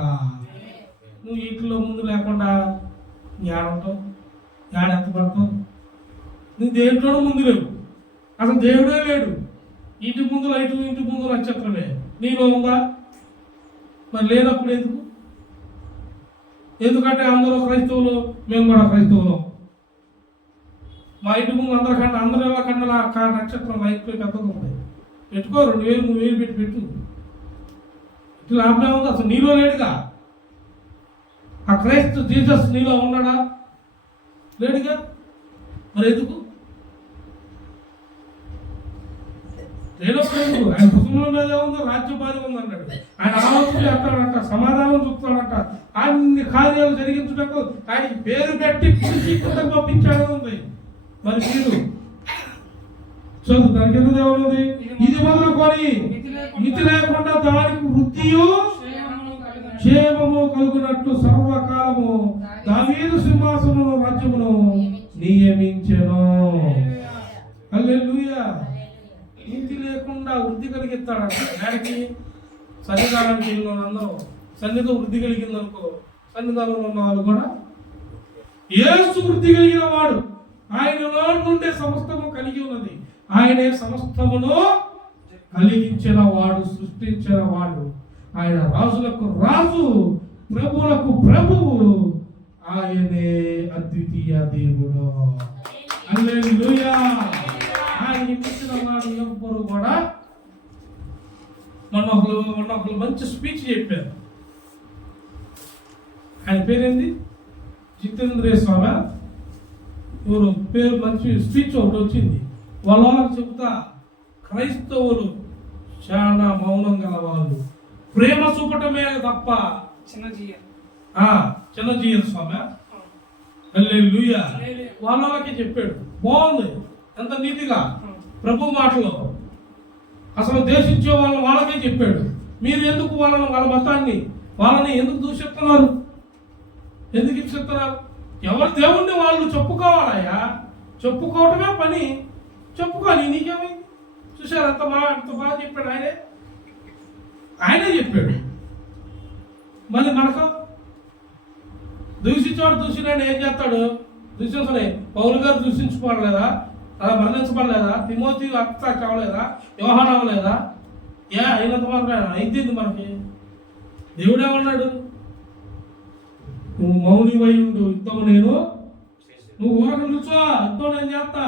నువ్వు వీటిలో ముందు లేకుండా ఏడుంటావు, ఎత్తపడతావు. నువ్వు దేంట్లోనూ ముందు లేవు, అసలు దేవుడే లేడు. ఇంటి ముందు లైటు, ఇంటి ముందు నక్షత్రమే. నీలో ఉందా? మరి లేనప్పుడు ఎందుకు? ఎందుకంటే అందరూ క్రైస్తవులు, మేము కూడా క్రైస్తవులు. మా ఇంటి ముందు అందరూ కన్నా నక్షత్రం లైట్లు పెద్దగా ఉంటాయి. పెట్టుకో, 2000, 3000 పెట్టి పెట్టు. ఇట్లా లాభమే ఉంది. అసలు నీలో లేడుగా. ఆ క్రైస్తవ జీసస్ నీలో ఉన్నాడా? లేడుగా. మరి ఎందుకు లేనప్పుడు ఎందుకు? ఆయన కుటుంబంలో మీద ఉందో రాజ్యభారం ఉంది అన్నాడు. ఆయన ఆలోచన చేస్తాడంట, సమాధానం చూస్తాడంట, అన్ని కార్యాలు జరిగించుటకు ఆయనకి పేరు పెట్టి కుండకు పంపించాడు ఉంది. మరి మీరు చదువు దానికి ఎందుకు దేవుడు? ఇది మొదలుకొని మితి లేకుండా దానికి వృద్ధియు క్షేమము కలుగునట్టు సర్వకాలము దావీదు సింహాసనము రాజ్యమును నియమించెను. హల్లెలూయా. మితి లేకుండా వృద్ధి కలిగిస్తాడు. దానికి సన్నిధానానికి వెళ్ళిన అందరూ సన్నిధి వృద్ధి కలిగిందనుకో, సన్నిధానంలో ఉన్న వాళ్ళు కూడా యేసు వృద్ధి కలిగిన వాడు. ఆయనలో నుండే సమస్తము కలిగి ఉన్నది. ఆయనే సమస్తమును కలిగించిన వాడు, సృష్టించిన వాడు. ఆయన రాజులకు రాజు, ప్రభువులకు ప్రభువు. ఆయనే అద్వితీయ దేవుడు. హల్లెలూయా. ఆయన ఇచ్చిన వాడు ఎవ్వరు కూడా. మొన్న ఒకరు మంచి స్పీచ్ చెప్పారు. ఆయన పేరేంది? జితేంద్ర స్వామి ఎవరు పేరు. మంచి స్పీచ్ ఒకటి వచ్చింది. వాళ్ళకి చెబుతా, క్రైస్తవులు చాలా మౌనం గల వాళ్ళు, ప్రేమ చూపటమే తప్ప. చిన్నజీయ స్వామి హల్లెలూయా. వాళ్ళకి చెప్పాడు. బాగుంది, ఎంత నీతిగా ప్రభు మాటలో. అసలు దేశించే వాళ్ళకే చెప్పాడు. మీరు ఎందుకు వాళ్ళ మతాన్ని, వాళ్ళని ఎందుకు దూషిస్తున్నారు? ఎందుకు ఇస్తున్నారు? ఎవరి దేవుణ్ణి వాళ్ళు చెప్పుకోవాలయ్యా. చెప్పుకోవటమే పని. చెప్పుకోవాలి. నీకేమైంది? చూసారు ఎంత బాగా చెప్పాడు. ఆయనే చెప్పాడు. మరి మనకు దూషించేవాడు దూషినాడు ఏం చేస్తాడు? దూషించలే. పౌలు గారు దూషించుకోవట్లేదా? అలా మరణించబడలేదా? తిమోతి అత్త అవ్వలేదా? యోహాను అవ్వలేదా? అయినంత మాత్రం అయితేంది మనకి? దేవుడు ఏమన్నాడు? నువ్వు మౌనివై ఉండు, యుద్ధము నేను, నువ్వు ఊరకు నిల్చో, యుద్ధం నేను చేస్తా.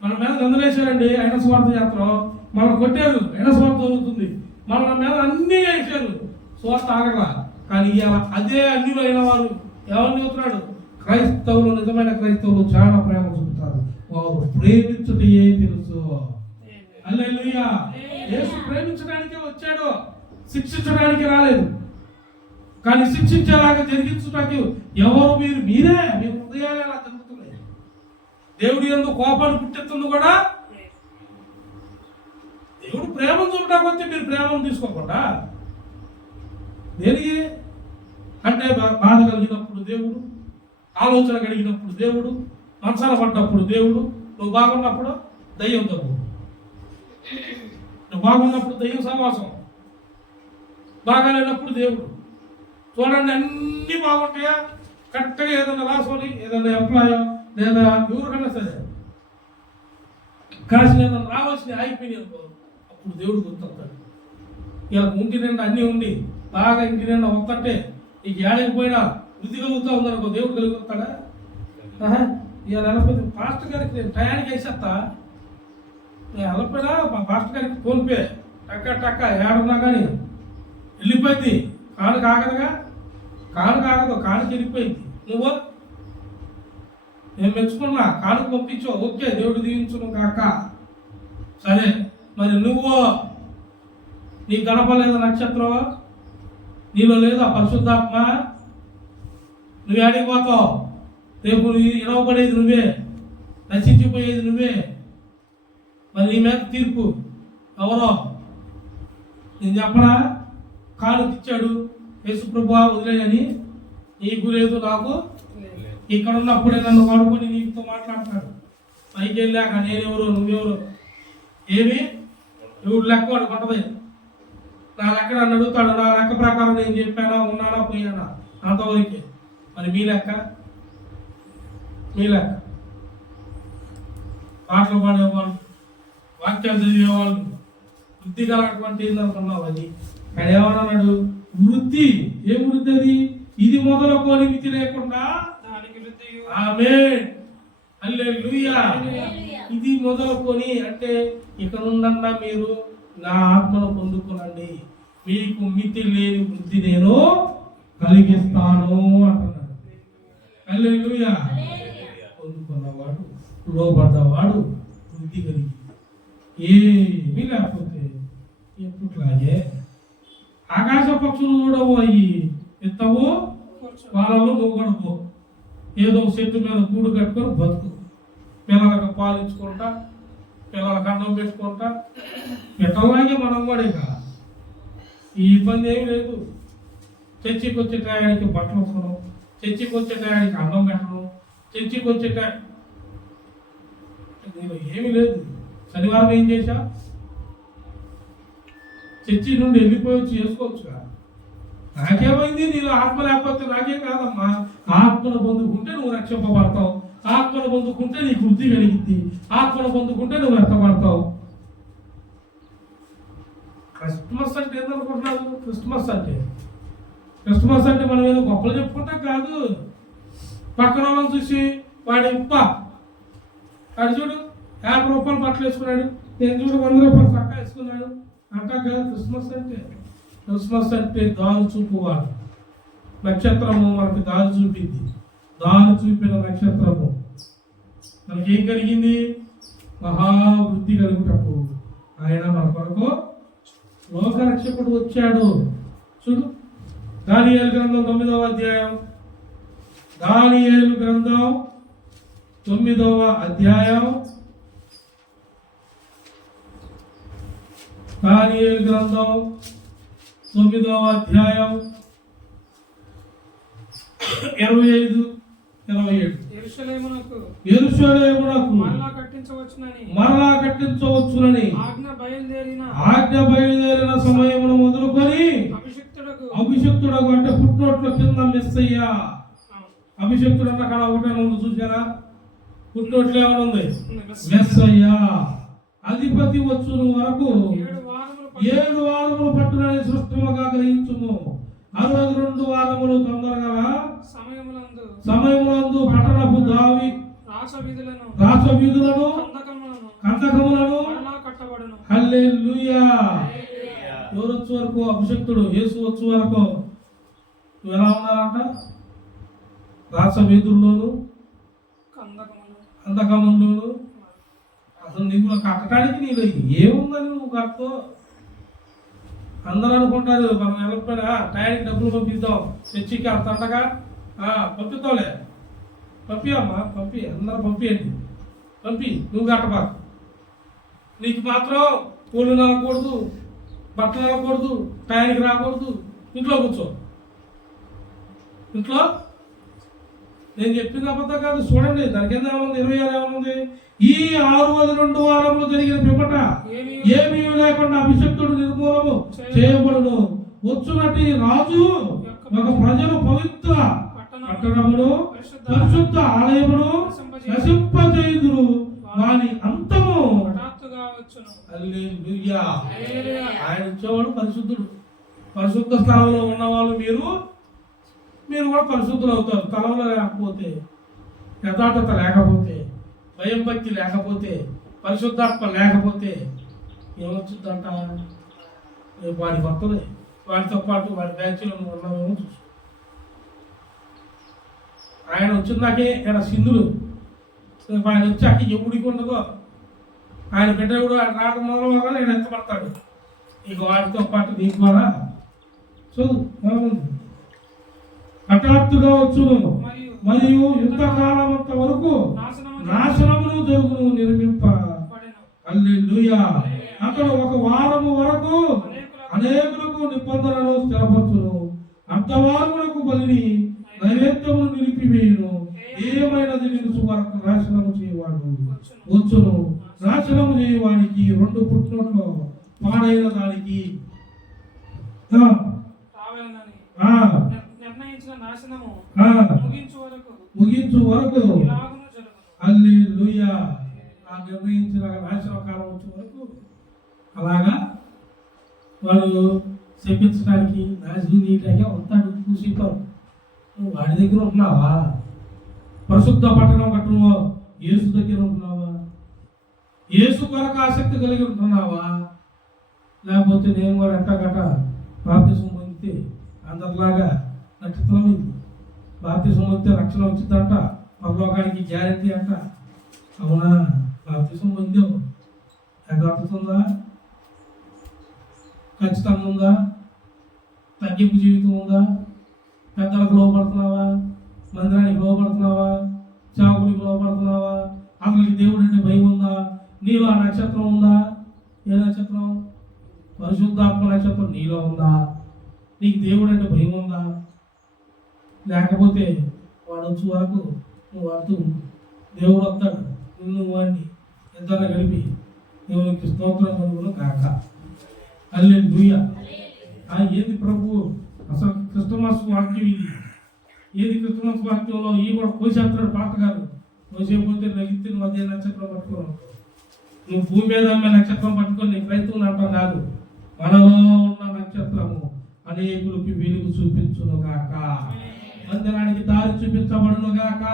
మన మీద నిందలేశారండి, అయిన స్వార్థ చేస్తాం, మనం కొట్టారు, అయిన స్వార్థ జరుగుతుంది, మన మీద అన్నీ వేసారు, స్వార్థ ఆగలా. కానీ ఇలా అదే అన్ని అయిన వారు ఎవరిని చెబుతున్నాడు? క్రైస్తవులు, నిజమైన క్రైస్తవులు చాలా ప్రేమ చూపుతారు. వారు ప్రేమించుటయే తెలుసు. హల్లెలూయా. యేసు ప్రేమించడానికే వచ్చాడు, శిక్షించడానికి రాలేదు. కానీ శిక్షించేలాగా జరిగించడానికి ఎవరు? మీరే. మీ హృదయాలు అలా జరుగుతున్నాయి. దేవుడి యందు కోపాన్ని పుట్టిస్తుంది కూడా దేవుడు ప్రేమను చూపడానికి వస్తే మీరు ప్రేమను తీసుకోకుండా దేనికి అంటే బాధ కలిగినప్పుడు దేవుడు, ఆలోచన కలిగినప్పుడు దేవుడు, మనసాల పడ్డప్పుడు దేవుడు, నువ్వు బాగున్నప్పుడు దయ్యం తప్పు, నువ్వు బాగున్నప్పుడు దయ్యం సహవాసం, బాగాలేనప్పుడు దేవుడు. చూడండి, అన్నీ బాగుంటాయా? కరెక్ట్గా ఏదైనా రాసుకొని ఏదైనా ఎంప్లాయో లేదా ఎవరికన్నా సరే కాసిన ఏదైనా రావాల్సిన అయిపోయినాయి అనుకో, అప్పుడు దేవుడు గుర్తొస్తాడు. ఇలా ఇంటి నిండా అన్నీ ఉండి బాగా ఇంటి నిండా వస్తుంటే నీకు ఏడకి పోయినా వృద్ధి కలుగుతూ ఉందనుకో, దేవుడు కలుగుతాడా? ఇలా వెళ్ళకపోతే పాస్టర్ గారికి నేను టయానికి వేసేస్తా, నేను వెళ్ళపోయినా మా పాస్టర్ గారికి ఫోన్పే టక్క ఏడున్నా కానీ వెళ్ళిపోయింది. కాను కాగదుగా, కాను కాగదు, కానుకి వెళ్ళిపోయింది. నువ్వు నేను మెచ్చుకున్నా, కానుకు పంపించు, ఓకే, దేవుడు దీవించును కాక. సరే, మరి నువ్వు నీ కనపలేదు నక్షత్రం, నీలో లేదా పరిశుద్ధాత్మ, నువ్వు ఏడికి పోతావు? రేపు ఇనవబడేది నువ్వే, నశించిపోయేది నువ్వే. మరి నీ మీద తీర్పు ఎవరో? నేను చెప్పనా? కానుక ఇచ్చాడు యేసు ప్రభువా, వదిలేయని. నీకు లేదు, నాకు. ఇక్కడ ఉన్నప్పుడే నన్ను వాడుకొని నీతో మాట్లాడతాడు. పైకి వెళ్ళాక నేనెవరు, నువ్వెవరు, ఏమి నువ్వు లెక్క వాడుకుంటది. నా లెక్క నన్ను అడుగుతాడు, నా లెక్క ప్రకారం నేను చెప్పానా, ఉన్నానా, పోయానా, అంతవరకే. మరి మీ లెక్క పాటలు పాడేవాళ్ళు, వాక్యాలు చదివేవాళ్ళు, వృద్ధి కలగటువంటి ఏందనుకున్నావు? అది కానీ ఏమన్నాడు? వృద్ధి. ఏ వృద్ధి అది? ఇది మొదలుకొని మితి లేకుండా. ఆమేన్, హల్లెలూయా. ఇది మొదలుకొని అంటే ఇక నుండన్నా మీరు నా ఆత్మను పొందుకోనండి, మీకు మితి లేని వృద్ధి నేను కలిగిస్తాను అంటున్నాడు. హల్లెలూయా. పొందుకున్నవాడు, లోబడ్డవాడు వృద్ధి కలిగి, ఏమీ లేకపోతే ఎప్పుట్లాగే ఆకాశ పక్షులు కూడా పోయి ఎత్తవు, వాళ్ళలో నువ్వు కూడా పో. ఏదో చెట్టు మీద గూడు కట్టుకొని బతుకు, పిల్లలకు పాలించుకుంటా, పిల్లలకు అన్నం పెట్టుకుంటా, పెట్టలాగే మనం కూడా ఇక ఈ ఇబ్బంది ఏమి లేదు. చర్చికి వచ్చే టయానికి బట్టలు వస్తున్నాం, చర్చికి వచ్చే టయానికి అన్నం పెట్టడం, చర్చికి వచ్చే నేను ఏమీ లేదు. శనివారం ఏం చేశా? చర్చి నుండి వెళ్ళిపోయి వచ్చి చేసుకోవచ్చుగా. నాకేమైంది? నీలో ఆత్మ లేకపోతే నాకేం కాదమ్మా. ఆత్మను పొందుకుంటే నువ్వు రక్షింపబడతావు, ఆత్మను పొందుకుంటే నీకు వృద్ధి కలిగింది, ఆత్మను పొందుకుంటే నువ్వు వ్యక్తపడతావు. క్రిస్మస్ అంటే ఏందనుకుంటున్నావు? క్రిస్మస్ అంటే మనం ఏదో గొప్పలు చెప్పుకుంటాం కాదు. పక్కన వాళ్ళని చూసి వాడి వాడు చూడు 50 రూపాయలు బట్టలు వేసుకున్నాడు, నేను చూడు 100 రూపాయలు చక్క వేసుకున్నాడు అంటా కాదు. క్రిస్మస్ అంటే దారి చూపువాడు. నక్షత్రము మనకి దారి చూపింది. దారి చూపిన నక్షత్రము మనకేం కలిగింది? మహావృద్ధి కలుగుటప్పుడు ఆయన మన కొరకు లోకరక్షకుడు వచ్చాడు. చూడు, దానియేలు గ్రంథం 9వ అధ్యాయం, దానియేలు గ్రంథం 9వ అధ్యాయం, దానియేలు గ్రంథం 9వ అధ్యాయం 25, 27. యెరూషలేమునకు మరలా కట్టించవచ్చునని ఆజ్ఞ బయలుదేరిన సమయమును మొదలుకొని అభిషక్తుడకు అంటే పుట్టినోట్ల కింద మెస్సయ్య. అభిషక్తుడు అన్న కాడ ఒకటే ఉంది చూసారా? పుట్టినోట్లు ఏమైనా ఉంది? మెస్సయ్య అధిపతి వచ్చును వరకు 7 వారములు పట్టునని స్పష్టముగా గ్రహించుము. 62 వారములు తొందరగా సమయములందు పట్టణపు దావి రాసవీధులను కందకములను మరలా కట్టబడును. హల్లెలూయా. ఎవరు వచ్చే వరకు? అభిషక్తుడు యేసు వచ్చే వరకు నువ్వు ఎలా ఉన్నారంట? రాసవీధుల్లోను కందకములోను. అసలు నీకు కట్టడానికి నీలో ఏముందని నువ్వు కట్టో? అందరూ అనుకుంటారు మనం వెళ్ళకపోయినా టైంకి డబ్బులు పంపిద్దాం, చర్చికి అంత అంటగా పంపిద్దాంలే. పంపియమ్మా, పంపి, అందరూ పంపియండి, పంపి. నువ్వు కట్టబా. నీకు మాత్రం పూలు నలకూడదు, బట్టలు నలకూడదు, టైంకి రాకూడదు. ఇంట్లో కూర్చో. ఇంట్లో నేను చెప్పింది అబద్ధం కాదు. చూడండి, దానికి ఎంత ఏమనుంది? 26 ఏమనుంది? ఈ 62 వారములు జరిగిన పిమ్మట ఏమీ లేకుండా అభిషక్తుడు నిర్మూలము చేయబడును. వచ్చునట్టి రాజు ఒక ప్రజలు పవిత్ర పట్టణమును పరిశుద్ధ ఆలయమును నశింపజేయుదురు. వాని అంతము హల్లెలూయా. ఆయన వచ్చేవాడు పరిశుద్ధుడు. పరిశుద్ధ స్థలంలో ఉన్నవాళ్ళు మీరు కూడా పరిశుద్ధులు అవుతారు. స్థలంలో లేకపోతే, యథార్థత లేకపోతే, భయం భక్తి లేకపోతే, పరిశుద్ధాత్మ లేకపోతే ఏమొచ్చుద్దంట? వాడి భక్తులే, వాడితో పాటు వాడి బ్యాచ్లో ఉన్నామేమో చూసు. ఆయన వచ్చిందాకే ఇక్కడ సింధులు. ఆయన వచ్చాక ఎవుడికి ఉండదో. ఆయన బిడ్డ కూడా రావడం మొదలు నేను ఎత్తపడతాడు. ఇక వాడితో పాటు నీకు కూడా చదువు హఠాత్తుగా వచ్చును మరియు యుద్ధకాలమంత వరకు నాశనమును జరుగును నిర్మింప. హల్లెలూయా. అతడు ఒక వారము వరకు అనేకులకు నిబంధనలు స్థిరపరచును. అంతవారములకు బలిని నైవేద్యమును నిలిపివేయును. ఏమైనది నిలుసు వరకు నాశనము చేయవాడు వచ్చును. నాశనము చేయవానికి 2 పుట్టినట్లు పాడైన దానికి ముగించు వరకు హల్లెలూయా. ఆ నిర్ణయించిన నాశన కాలం వచ్చే వరకు అలాగా వాడు చెప్పించడానికి నాశనం నీటిగా వస్తాడు. కూసిపోరు. నువ్వు వాడి దగ్గర ఉంటున్నావా? పరిశుద్ధ పట్టణం కట్టడంలో యేసు దగ్గర ఉంటున్నావా? యేసు కొరకు ఆసక్తి కలిగి ఉంటున్నావా? లేకపోతే నేను కూడా ఎట్టగట్ట బాప్తిసం పొందితే అందరిలాగా నక్షత్రం ఇది, బాప్తిసం పొందితే రక్షణ వచ్చిందంట, పరలోకానికి గ్యారెంటీ అంట. అవునా? బాప్తిసం పొందావు, యథార్థత ఉందా? ఖచ్చితంగా ఉందా? తగ్గింపు జీవితం ఉందా? పెద్దలకు లోపడుతున్నావా? మందిరానికి లోపడుతున్నావా? చావుడికి లోపడుతున్నావా? అసలు దేవుడు అంటే భయం ఉందా? నీలో ఆ నక్షత్రం ఉందా? ఏ నక్షత్రం? పరిశుద్ధాత్మ నక్షత్రం నీలో ఉందా? నీకు దేవుడు అంటే భయం ఉందా? లేకపోతే వాడు వచ్చే వరకు నువ్వు వాడుతూ దేవుడు వస్తాడు, నిన్ను వాడిని ఇద్దరు కలిపి దేవునికి స్తోత్రం కలుగును కాక. హల్లెలూయా. ఏది ప్రభు? అసలు క్రిస్టమస్ వాక్యం ఇది. ఏది క్రిస్టమస్ వాక్యంలో ఈ కూడా కోసేస్తాడు పాత గారు. కోసేపోతే నగితే నువ్వు అదే నక్షత్రం పట్టుకోను. నువ్వు భూమి మీద నక్షత్రం పట్టుకొని నీ ప్రయత్నం అంటాం కాదు. మనలో ఉన్న నక్షత్రము అనేకులకి వెలుగు చూపించును గాక. మందిరానికి దారి చూపించబడును గాక.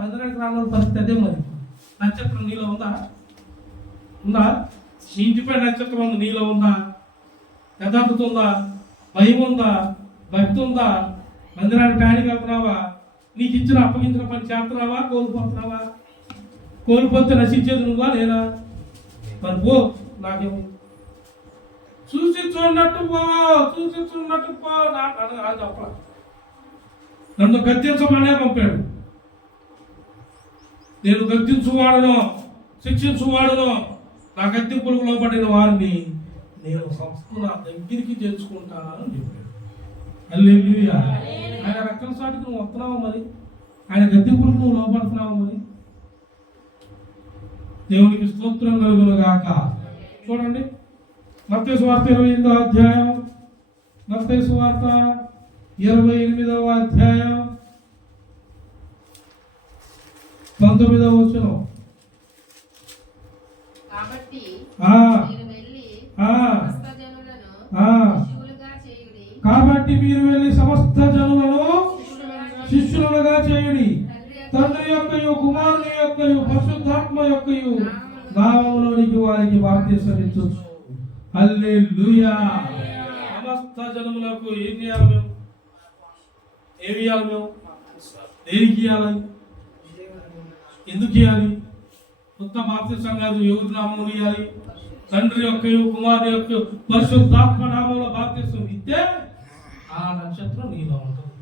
మందిరానికి రాని పరిస్థితి అదే. మరి నక్షత్రం నీలో ఉందా? ఉందా? నీ ఇంటిపై నక్షత్రం ఉంది, నీలో ఉందా? యథార్థత ఉందా? భయం ఉందా? భక్తి ఉందా? మందిరానికి టైంకి వెళ్తున్నావా? నీకు ఇచ్చిన అప్పగించిన పని చేస్తున్నావా? కోల్పోతున్నావా? కోల్పోతే నశించేది నువ్వా నేనా? మరి పో, నాకేమో చూసి చూడనట్టు పో, చూసి చూడనట్టు పో. నాకు చెప్పాలి. నన్ను గద్దించమనే పంపాడు. నేను గద్దించువాడను, శిక్షించువాడను. నా గద్దింపులకు లోబడిన వారిని నేను సంస్థ దగ్గరికి చేర్చుకుంటానని చెప్పాడు. హల్లెలూయా. ఆయన రక్తం సాటికి నువ్వు వస్తున్నావు, మరి ఆయన గద్దింపులకు నువ్వు లోపడుతున్నావు. మరి దేవునికి స్తోత్రం కలుగును గాక. చూడండి, మత్తయి సువార్త 28వ అధ్యాయం, మత్తయి సువార్త 28వ అధ్యాయం 19వ వచనం. కాబట్టి కాబట్టి మీరు వెళ్ళి సమస్త జనులను శిష్యులుగా చేయుడి, తండ్రి యొక్కయు కుమారుని యొక్కయు పరిశుద్ధాత్మ యొక్కయు నామములోనికి వారికి బాప్తిసం ఇచ్చుచు. హల్లెలూయా. సమస్త జనములకు ఏం చేయాలి మేము? ఏమి ఇవ్వాలి మేము? దేనికి ఇవ్వాలి? ఎందుకు ఇవ్వాలి? కొత్త బాప్తిసం కాదు, ఎవరి నామములు ఇవ్వాలి? తండ్రి యొక్కయు కుమారుని యొక్క పరిశుద్ధాత్మ నామంలో బాప్తిసం ఇస్తే ఆ నక్షత్రం నీలో ఉంటుంది.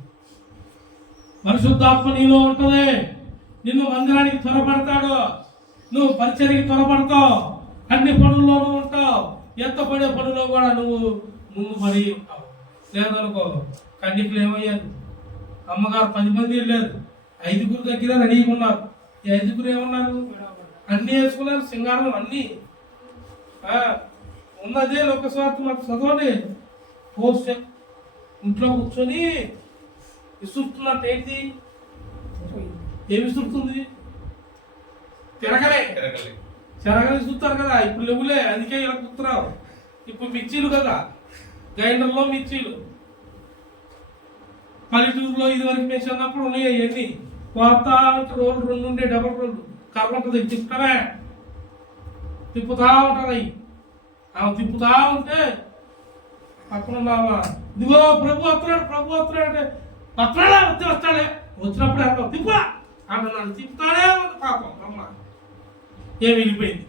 పరిశుద్ధాత్మ నీలో ఉంటుంది. నిన్ను మందిరానికి త్వరపడతాడు, నువ్వు పరిచర్యకి త్వరపడతావు, అన్ని పనుల్లోనూ ఉంటావు, ఎత్తపడే పనుల్లో కూడా నువ్వు ముందు పడి ఉంటావు. లేదనుకో కన్నికలు ఏమయ్యారు? అమ్మగారు 10 మంది వెళ్ళారు, 5గురు దగ్గర రెడీగా ఉన్నారు. ఈ 5గురు ఏమన్నారు? అన్ని వేసుకున్నారు, సింగారం అన్ని ఉన్నదే లోకస్వార్థం. మాకు చదవండి. పోస్ట్ ఇంట్లో కూర్చొని విసురుతున్నట్టు ఏంటి? ఏమి విసురుతుంది? తిరగలే విసురుతారు కదా. ఇప్పుడు లేవులే, అందుకే ఇలా కూర్చురావు. ఇప్పుడు మిర్చీలు కదా, గ్రైండర్లో మిర్చీలు. పల్లెటూరులో ఇది వరకు మేము అన్నప్పుడు ఉన్నాయి అవన్నీ. కొత్త రోడ్లు 2 ఉండే, డబల్ రోడ్లు, కర్ర ఉంటుంది, తిప్పుతా ఉంటారు. అవి తిప్పుతా ఉంటే పక్కన ఉన్నావా, ఇదిగో ప్రభు వస్తున్నాడు అంటే వస్తాడే, వచ్చినప్పుడు అంటావు తిప్పురా అంటున్నాను. తిప్పుతానే ఉంది పాపం అమ్మ. ఏం వెళ్ళిపోయింది.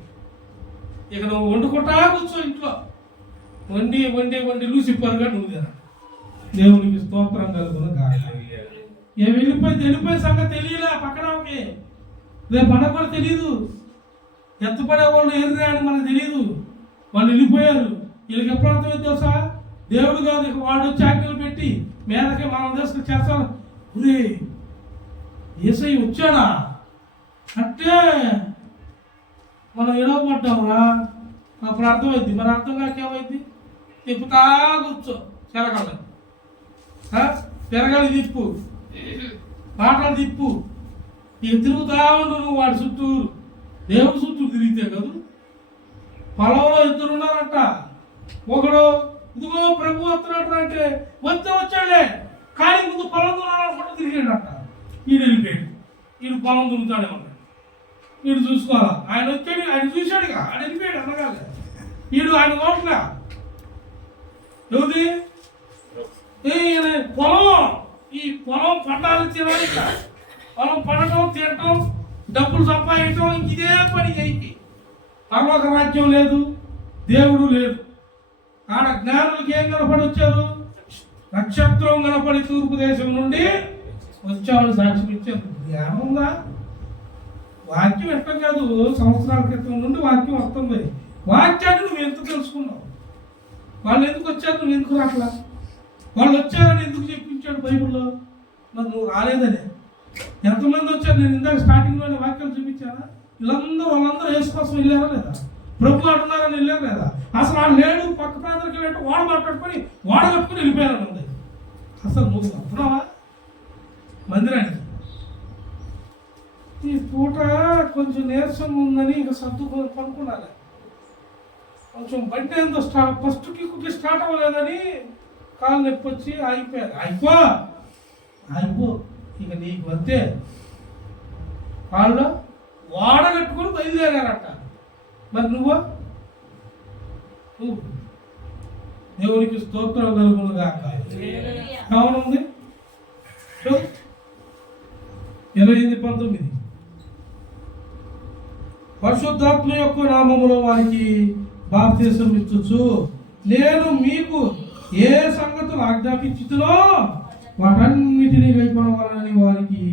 ఇక నువ్వు వండుకుంటా కూర్చో ఇంట్లో. వండి లూసిపోరుగా నువ్వు తిన. దేవునికి స్తోత్రం కలుగును గాక. ఏం వెళ్ళిపోయిన సంగతి తెలియలే పక్కనకి. రేపు అన్న కూడా తెలియదు. ఎత్తుపడే వాళ్ళు ఎర్రే అని మనకు తెలియదు. వాళ్ళు వెళ్ళిపోయారు. వీళ్ళకి ఎప్పుడు అర్థమైంది తెలుసా? దేవుడు కాదు, ఇక వాడు వచ్చి ఆజ్ఞలు పెట్టి మీదకి మనం తీసుకుని చేస్తాను. ఒరే యేసయ్య వచ్చాడా అంటే మనం ఎడవబడ్డావురా. అప్పుడు అర్థమైంది. మరి అర్థం కాకేమైంది? తిప్పుతా కూర్చో, తిరగాలి తిప్పు, పాటలు తిప్పు, ఇక తిరుగుతా ఉండు నువ్వు వాడి చుట్టూరు. దేవుడి చుట్టూ తిరిగితే కదా. పొలంలో 2 ఉన్నారంట. ఒకడు ఇదిగో ప్రభు వస్తున్నాడు అంటే వచ్చాడే, కానీ ముందు పొలం దున్నాలనుకుంటూ తిరిగాడంట. ఈడు వెళ్ళిపోయాడు. ఈడు పొలం దున్నుతాడేమన్నాడు. ఈడు చూసుకోవాలా. ఆయన వచ్చాడు, ఆయన చూశాడుగా, ఆయన వెళ్ళిపోయాడు అనగాలి. ఈడు ఆయన నోట్ల ఎవరి పొలం, ఈ పొలం పండాలి తినాలి. పొలం పండటం, తినటం, డబ్బులు సంపాదించడం, ఇంక ఇదే పని చేయి. పరలోక రాజ్యం లేదు, దేవుడు లేదు. ఆడ జ్ఞానులకి ఏం కనపడి వచ్చారు? నక్షత్రం కనపడి తూర్పు దేశం నుండి వచ్చామని సాక్ష్యం ఇచ్చారు. జ్ఞానంగా వాక్యం ఎట్టం కాదు, సంవత్సరాల క్రితం నుండి వాక్యం వస్తుంది. వాక్యాన్ని నువ్వు ఎంత తెలుసుకున్నావు? వాళ్ళు ఎందుకు వచ్చారు, నువ్వు ఎందుకు రాట్లా? వాళ్ళు వచ్చారని ఎందుకు చెప్పించాడు బైబిల్లో? మరి నువ్వు రాలేదని. ఎంతమంది వచ్చారు? నేను ఇందాక స్టార్టింగ్లోనే వాక్యాలు చూపించానా? వాళ్ళందరూ యేసు కోసం వెళ్ళారా లేదా? ప్రభు అంటున్నారని వెళ్ళారు లేదా? అసలు వాళ్ళు లేడు, పక్క ప్రాంతానికి వెళ్ళినట్టు వాడు మాట్లాడుకొని కట్టుకుని వెళ్ళిపోయారని ఉంది. అసలు నువ్వు వస్తున్నావా మందిరానికి? ఈ పూట కొంచెం నీరసంగా ఉందని ఇక సర్దుకొని పనుకున్నాను. కొంచెం బండి ఏందో ఫస్ట్ కిక్కుకి స్టార్ట్ అవ్వలేదని కాలు నొప్పి వచ్చి ఆగిపోయారు. అయిపో ఇక నీకు అంతే. వాళ్ళు వాడగట్టుకుని బయలుదేరారట. మరి నువ్వు దేవునికి స్తోత్రం కలుగును గాక. కావునుంది 28:19 పరిశుద్ధాత్మ యొక్క నామములో వారికి బాప్తిసం ఇచ్చుచు నేను మీకు ఏ సంగతులు ఆజ్ఞాపించుతునో వాటన్నిటినీ కైకొనవాలని వారికి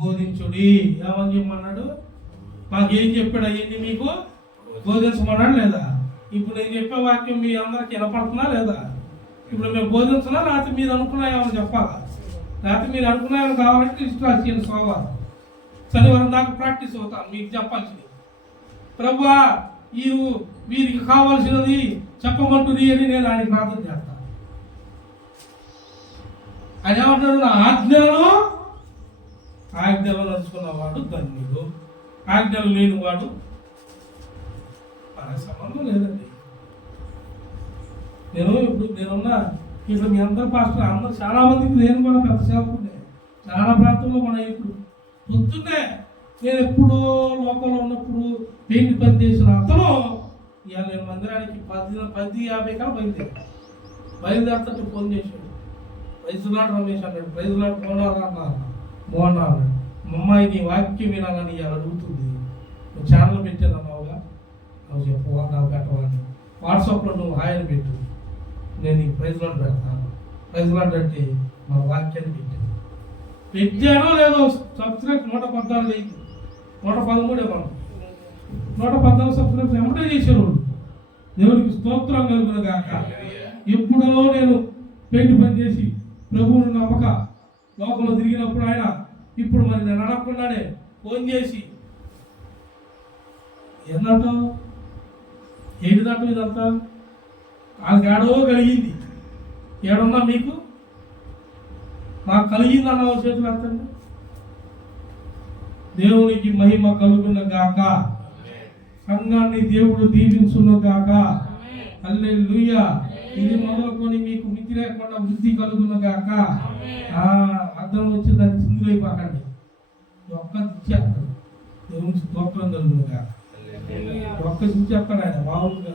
బోధించుడి. ఏమని చెప్పమన్నాడు? మాకేం చెప్పాడు? అవన్నీ మీకు బోధించమన్నాడు లేదా? ఇప్పుడు నేను చెప్పే వాక్యం మీ అందరికి వినపడుతున్నా లేదా? ఇప్పుడు మేము బోధించినా రాత్రి మీరు అనుకున్నాయేమని చెప్పాలా? రాత్రి మీరు అనుకున్నాయని కావాలంటే లిస్ట్ రాసి సోమవారం శనివారం దాకా ప్రాక్టీస్ అవుతాను. మీకు చెప్పాల్సింది ప్రభువా వీరికి కావాల్సినది చెప్పమంటుంది అని నేను ఆయన ప్రార్థన చేస్తాను. ఆయన ఏమంటాడు? నా ఆజ్ఞలో నడుచుకున్నవాడు ధన్యుడు, ఆజ్ఞలు లేనివాడు మనకు సంబంధం లేదండి. నేనున్నా ఇట్లా మీ అందరు పాస్టర్ అందరూ చాలా మందికి నేను కూడా పెద్ద సేవకుండే చాలా ప్రాంతంలో మన ఇప్పుడు పొద్దున్నే నేను ఎప్పుడో లోకంలో ఉన్నప్పుడు పెయింట్ పని చేసిన అతను ఇవాళ నేను మందిరానికి 10:50 కల్లా బయలుదేరుతుంటే ఫోన్ చేశాడు. ప్రైజ్లాడ్ రమేష్ అన్నాడు. ప్రైజ్లాడ్ బాగున్నా అన్నాడు. మా అమ్మాయి నీ వాక్యం వినాలని ఇవాళ అడుగుతుంది. నువ్వు ఛానల్ పెట్టాను అన్నావుగా, నువ్వు చెప్పవా నాకు పెట్టవాలని వాట్సాప్లో నువ్వు హాయని పెట్టు, నేను నీకు ప్రైజ్లాడ్ పెడతాను. ప్రైజ్లాడ్ అంటే మా వాక్యాన్ని పెట్టాడో లేదో సబ్స్క్రైబ్ 114 113 మనం 114 సబ్స్క్రైబ్ ఎమ్మటే చేశారు. దేవునికి స్తోత్రం కలుగును గాక. ఎప్పుడో నేను పెయింట్ పని చేసి ప్రభువును నమ్మక లోకంలో తిరిగినప్పుడు ఆయన ఇప్పుడు మరి నేను అడగకుండానే ఫోన్ చేసి ఏంటంటావు ఏంటిదంటావు ఇదంతా వాళ్ళకి ఏడో కలిగింది, ఏడున్నా మీకు నాకు కలిగింది అన్న చేతులు ఎత్తండి. దేవునికి మహిమ కలుగున గాక. సంఘాన్ని దేవుడు దీవించును గాక. హల్లెలూయా. ఇది మొదలుకొని మీకు మితి లేకుండా వృద్ధి కలుగును గాక. అర్థం వచ్చి దాన్ని చిందులైపోకండి. ఒక్క ఇచ్చేస్తాడు. దేవునికి స్తోత్రం కలుగును గాక. ఒక్క ఇచ్చేస్తాడు ఆయన మామూలుగా.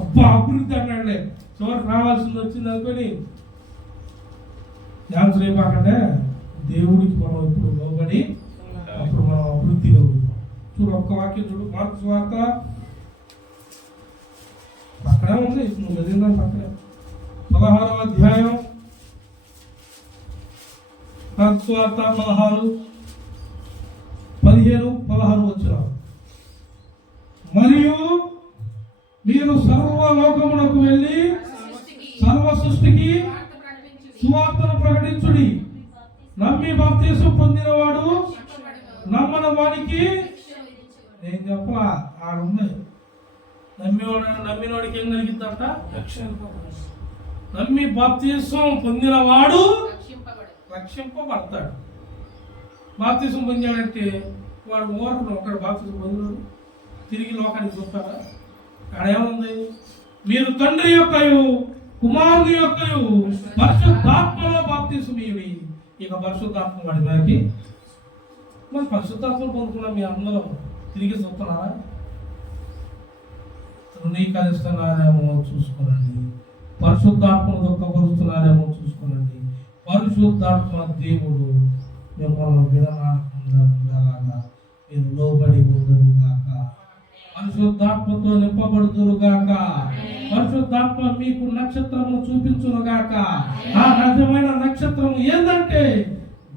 అబ్బా అభివృద్ధి అన్నాడులే, చివరికి రావాల్సింది వచ్చింది అనుకొని ధ్యానం అయిపోకంటే దేవుడికి మనం ఇప్పుడు లోబడి అప్పుడు మనం అభివృద్ధి కలుగుతాం. చూడు ఒక్క వాక్యం చూడు, మార్కు సువార్త పక్కనే ఉంది, నువ్వు చదివిన పక్కనే 16వ అధ్యాయం మార్కు సువార్త 15-16 వచ్చిన. మరియు మీరు సర్వలోకమునకు వెళ్ళి సర్వ సృష్టికి సువార్తను ప్రకటించుడి. నమ్మి బాప్తీసం పొందినవాడు నమ్మని వాడికి నేను చెప్పలా ఆడుంది. నమ్మినవాడికి ఏం కలిగిందంట? నమ్మి బాప్తీసం పొందినవాడు రక్షింపబడతాడు. బాప్తీసం పొందాడంటే వాడు మూర్ఖుడు ఒకడు. బాప్తీసం పొందినాడు తిరిగి లోకానికి చూస్తారా? అక్కడేముంది? మీరు తండ్రి యొక్కయు కుమారుని యొక్కయు పరిశుద్ధాత్మలో బాప్తీసమీయుడి. ఇక పరిశుద్ధాత్మ వాడి దానికి మరి పరిశుద్ధాత్మను పొందుకున్న మీ అందరూ తిరిగి చూస్తున్నారా? తృణీకరిస్తున్నారేమో చూసుకోనండి. పరిశుద్ధాత్మను దుఃఖపరుస్తున్నారేమో చూసుకోనండి. పరిశుద్ధాత్మ దేవుడు మిమ్మల్ని విడనాడకుండా ఉండేలాగా మీరు లోబడి ఉందరుగాక. పరిశుద్ధాత్మతో నింపబడుదురుగాక. పరిశుద్ధాత్మ మీకు నక్షత్రమును చూపించునుగాక. ఆ నిజమైన నక్షత్రం ఏంటంటే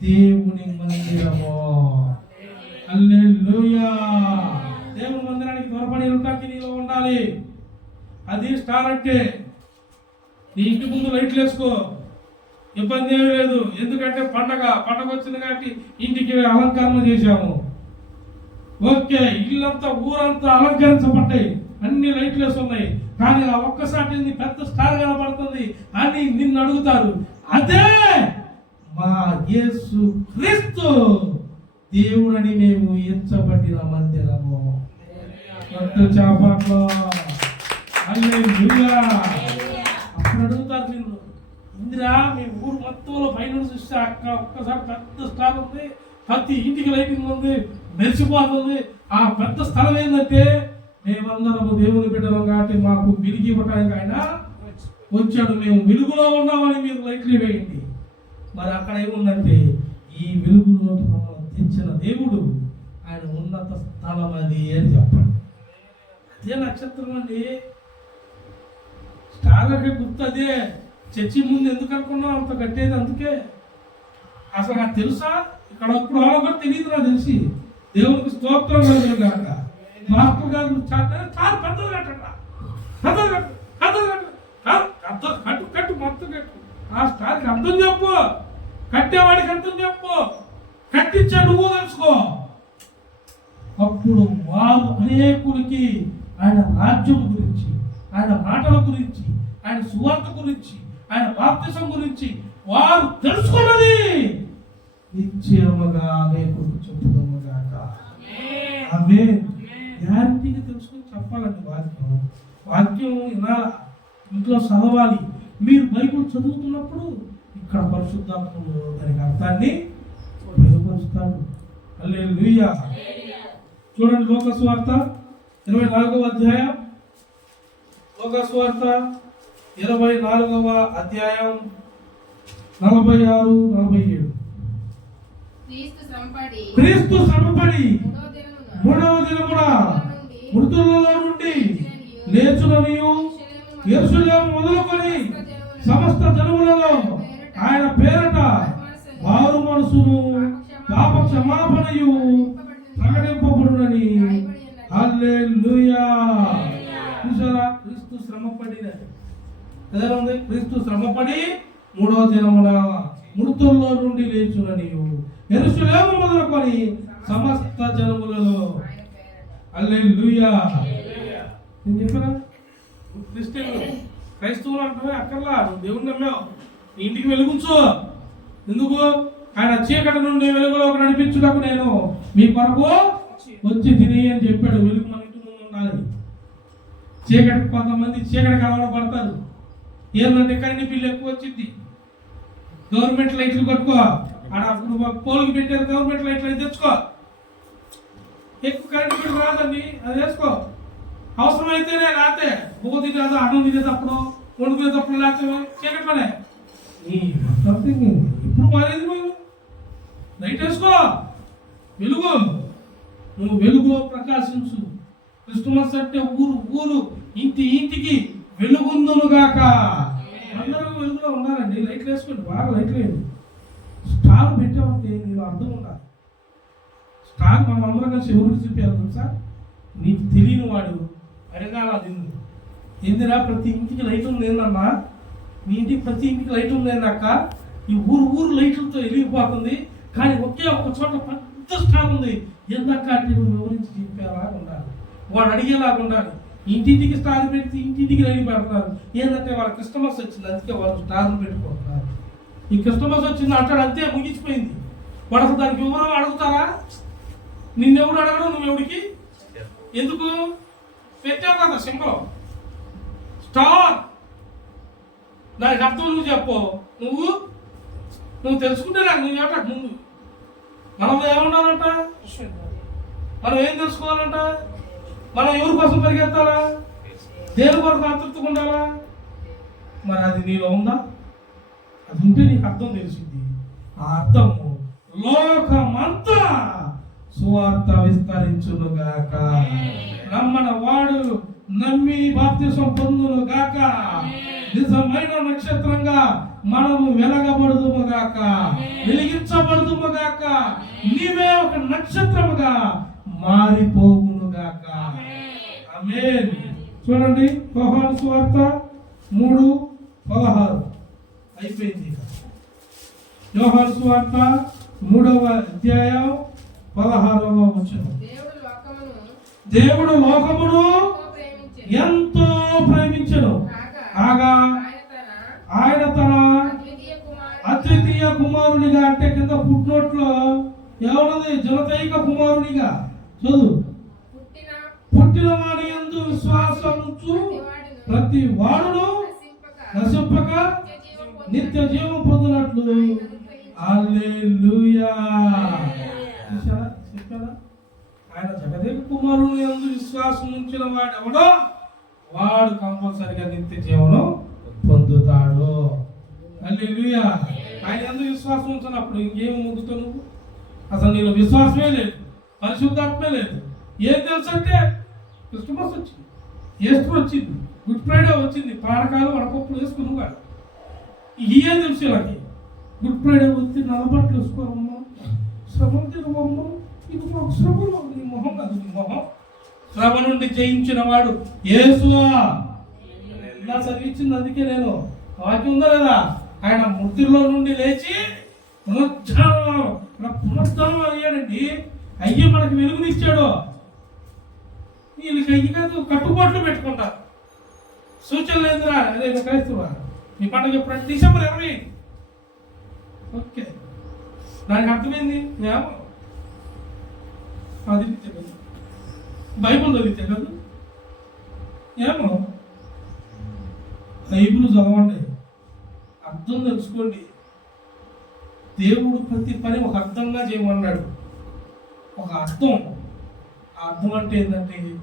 దేవుని మందిరము. హల్లెలూయా. దేవుని మందిరానికి త్వరపడి ఉండటానికి నీలో ఉండాలి. అది స్టార్ అంటే నీ ఇంటి ముందు లైట్లు వేసుకో, ఇబ్బంది ఏమీ లేదు. ఎందుకంటే పండగ వచ్చింది కాబట్టి ఇంటికి అలంకరణ చేశాము. ఓకే, ఇల్లంతా ఊరంతా అలంకరించబడ్డాయి, అన్ని లైట్లు వేస్తున్నాయి. కానీ ఆ ఒక్కసారి పెద్ద స్టార్ కనబడుతుంది అని నిన్ను అడుగుతారు. అదే మా యేసు క్రీస్తు దేవుడని మేము ఎంచబడిన మందిరము. చాపాట్లో అప్పుడు అడుగుతారు నిన్ను, ఇందిరా మీ ఊరు మొత్తంలో పైన చూస్తే అక్కడ ఒక్కసారి పెద్ద స్టార్ ఉంది, ప్రతి ఇంటికి లైటింగ్ ఉంది, మెరిసిపోతుంది. ఆ పెద్ద స్థలం ఏంటంటే మేమందరము దేవుని బిడ్డలం కాబట్టి మాకు వెలుగు ఇవ్వడానికి ఆయన వచ్చాడు. మేము వెలుగులో ఉన్నామని మీరు లైట్లు వేయండి. మరి అక్కడ ఏముందంటే ఈ వెలుగులో మమ్మల్ని తెచ్చిన దేవుడు ఆయన ఉన్నత స్థలం అది అని చెప్పండి. అదే నక్షత్రం అండి. స్టార్లకి గుర్తు అదే. చర్చి ముందు ఎందుకు అనుకున్నాం అంత కట్టేది అందుకే. అసలు నాకు తెలుసా? ఇక్కడ అప్పుడు కూడా తెలియదు నాకు తెలిసి. దేవునికి స్తోత్రం కాక. మాస్టర్ గారు చాలా పెద్దలు కట్టు మొత్తం కట్టు. ఆ స్టార్కి అర్థం చెప్పు, కట్టేవాడికి అర్థం చెప్పు, కట్టించా నువ్వు తెలుసుకో. అప్పుడు వారు అనేకులకి ఆయన రాజ్యం గురించి, ఆయన మాటల గురించి, ఆయన సువార్త గురించి, ఆయన బాప్తిసం గురించి వారు తెలుసుకున్నది నిశ్చయముగా అనేకులకు చెప్పుదముగాక. అవే గ్యారంటీగా తెలుసుకుని చెప్పాలండి. వాక్యం వినాలా, ఇంట్లో చదవాలి. మీరు బైబిల్ చదువుతున్నప్పుడు ఇక్కడ పరిశుద్ధాత్ముడు దానికి అర్థాన్ని బయలుపరుస్తాడు. హల్లెలూయా. చూడండి లూకా సువార్త 24వ అధ్యాయం, లూకా సువార్త 24వ అధ్యాయం 46, 47. క్రీస్తు శ్రమపడి మూడవ దినమున మృతులలో నుండి లేచుననియు యెరూషలేము మొదలుకొని సమస్త జనములలో ఆయన పేరట మారు మనసును పాప క్షమాపణయు ప్రకటింపబడునని. హల్లెలూయా. చూసారా, క్రీస్తు శ్రమపడిన ఎలా ఉంది? క్రీస్తు శ్రమపడి మూడవ దినమున మృతుల్లో నుండి లేచుననియు యెరూషలేము మొదలుకొని సమస్త జనములలో. హల్లెలూయా. నేను చెప్పానా, క్రైస్తవులు అంటే అక్కర్లా, నువ్వు దేవుని నమ్మావు, నీ ఇంటికి వెలుగుంచు. ఎందుకు? ఆయన చీకటి నుండి వెలుగులోకి నడిపించుటకు నేను మీ కొరకు వచ్చి తిని అని చెప్పాడు. వెలుగు మన ఇంటి ముందు ఉండాలి. చీకటి కొంతమంది చీకటి కలవడ పడతారు. ఏంటంటే కరెంట్ బిల్లు ఎక్కువ వచ్చింది, గవర్నమెంట్ లైట్లు కట్టుకో, ఆడ పోలికి పెట్టారు గవర్నమెంట్ లైట్లు అయితే తెచ్చుకో, ఎక్కువ కరెంట్ బిల్లు రాదండి, అది వేసుకో. అవసరమైతేనే రాతే బువ్వ తినేది, అన్నం తినేటప్పుడు, వండుకునేటప్పుడు లేకపోతే చీకట్లోనే ఇప్పుడు మారేది. నువ్వు లైట్ వేసుకో, వెలుగు, నువ్వు వెలుగులో ప్రకాశించు. క్రిస్మస్ అంటే ఊరు ఊరు ఇంటి ఇంటికి వెలుగుందునుగాక. అందరూ వెలుగులో ఉండాలండి. లైట్లు వేసుకోండి, బాగా లైట్లు వేయండి. స్టార్ పెట్టామంటే నీకు అర్థం ఉండాలి. స్టార్ మనం అందరం కలిసి ఎవరికి చూపించాలి తెలుసా? నీకు తెలియని వాడు అడగాల నిన్ను, ఏందిరా ప్రతి ఇంటికి లైట్ ఉంది ఏందన్నా, మీ ఇంటికి ప్రతి ఇంటికి లైట్ ఉంది ఏందక్క, ఈ ఊరు ఊరు లైట్లతో వెలిగిపోతుంది, కానీ ఒకే ఒక చోట పెద్ద స్టార్ ఉంది ఏందక్క అంటే నువ్వు వివరించి చెప్పేలా ఉండాలి. వాడు అడిగేలాగా ఉండాలి. ఇంటింటికి స్టార్ పెట్టి ఇంటింటికి లైట్ పెడతారు. ఏంటంటే వాళ్ళ క్రిస్టమస్ వచ్చింది, అందుకే వాళ్ళు స్టార్లు పెట్టుకుంటున్నారు. ఈ క్రిస్టమస్ వచ్చింది అంటాడు, అంతే ముగిసిపోయింది. వాడు అసలు దానికి వివరం అడుగుతారా? నిన్నెవడు అడగడం, నువ్వెవడికి ఎందుకు పెట్టావు కదా సింబల్ స్టార్, దానికి అర్థం నువ్వు చెప్పు. నువ్వు తెలుసుకుంటే నాకు నువ్వు ఏమంటాడు ముందు. మనం ఏమన్నానంట, మనం ఏం తెలుసుకోవాలంట, మనం ఎవరి కోసం పరిగెత్తాలా, దేవుని కొరకు ఆతృతగా ఉండాలా. మరి అది నీలో ఉందా? అది ఉంటే నీకు అర్థం తెలిసింది. ఆ అర్థము లోకమంతా సువార్త విస్తరించునుగాక. నమ్మన వాడు నమ్మి బాప్తిసం పొందును గాక. నిజమైన నక్షత్రంగా మనము వెలగబడుదుము గాక, వెలిగించబడుదుము గాక. నీవే ఒక నక్షత్రముగా మారిపోవును గాక. ఆమేన్. చూడండి యోహాను సువార్త 3:16 అయిపోయింది. యోహాను సువార్త 3వ అధ్యాయం 16వ వచనం. దేవుడు లోకమును ఎంతో ప్రేమించెను కాగా ఆయన తన అద్వితీయ కుమారునిగా, అంటే కింద పుట్టినట్లో ఎవరది జనతైక కుమారునిగా చదువు, పుట్టిన వాడి యందు విశ్వాసముంచు ప్రతి వాడును నశింపక నిత్య జీవం పొందినట్లు. హల్లెలూయా. చెప్పారా? ఆయన జగదేక కుమారుని యందు విశ్వాసం ఉంచిన వాడు ఎవడో వాడు కంపల్సరిగా నిత్య జీవనం పొందుతాడు. హల్లెలూయా. ఆయన యందు విశ్వాసం ఉంచినప్పుడు ఇంకేం పొందుతావు నువ్వు? అసలు నీలో విశ్వాసమే లేదు, పరిశుద్ధాత్మే లేదు. ఏం తెలుసు అంటే క్రిస్మస్ వచ్చింది, ఈస్టర్ వచ్చింది, గుడ్ ఫ్రైడే వచ్చింది, పానకాలు వడపప్పులు వేసుకున్నావు. ఇవే తెలుసు వాళ్ళకి. గుడ్ ఫ్రైడే వచ్చి నల్లబట్టలు వేసుకోరమ్మా, శ్రమం తినవమ్మా, ఇది మాకు శ్రమలో నీ మొహం కాదు, నీ మొహం. శ్రమ నుండి జయించిన వాడు యేసువా. ఇలా చదివించింది, అందుకే నేను వాక్యం ఉందా లేదా? ఆయన మృతుల్లో నుండి లేచి పునరుద్ధానం అయ్యాడండి. అయ్యి మనకి వెలుగునిచ్చాడు. వీళ్ళకి అయ్యి కాదు, కట్టుబాట్లు పెట్టుకుంటారు. సూచన లేదురా, అదే క్రైస్తవ మీ పండుగ ఎప్పుడంటే డిసెంబర్ 20. ఓకే, దానికి అర్థమైంది. ఏమో అది బైబుల్ చదివితే కాదు. ఏమో బైబుల్ చదవండి, అర్థం తెలుసుకోండి. దేవుడు ప్రతి పని ఒక అర్థంగా చేయమన్నాడు. ఒక అర్థం. ఆ అర్థం అంటే ఏంటంటే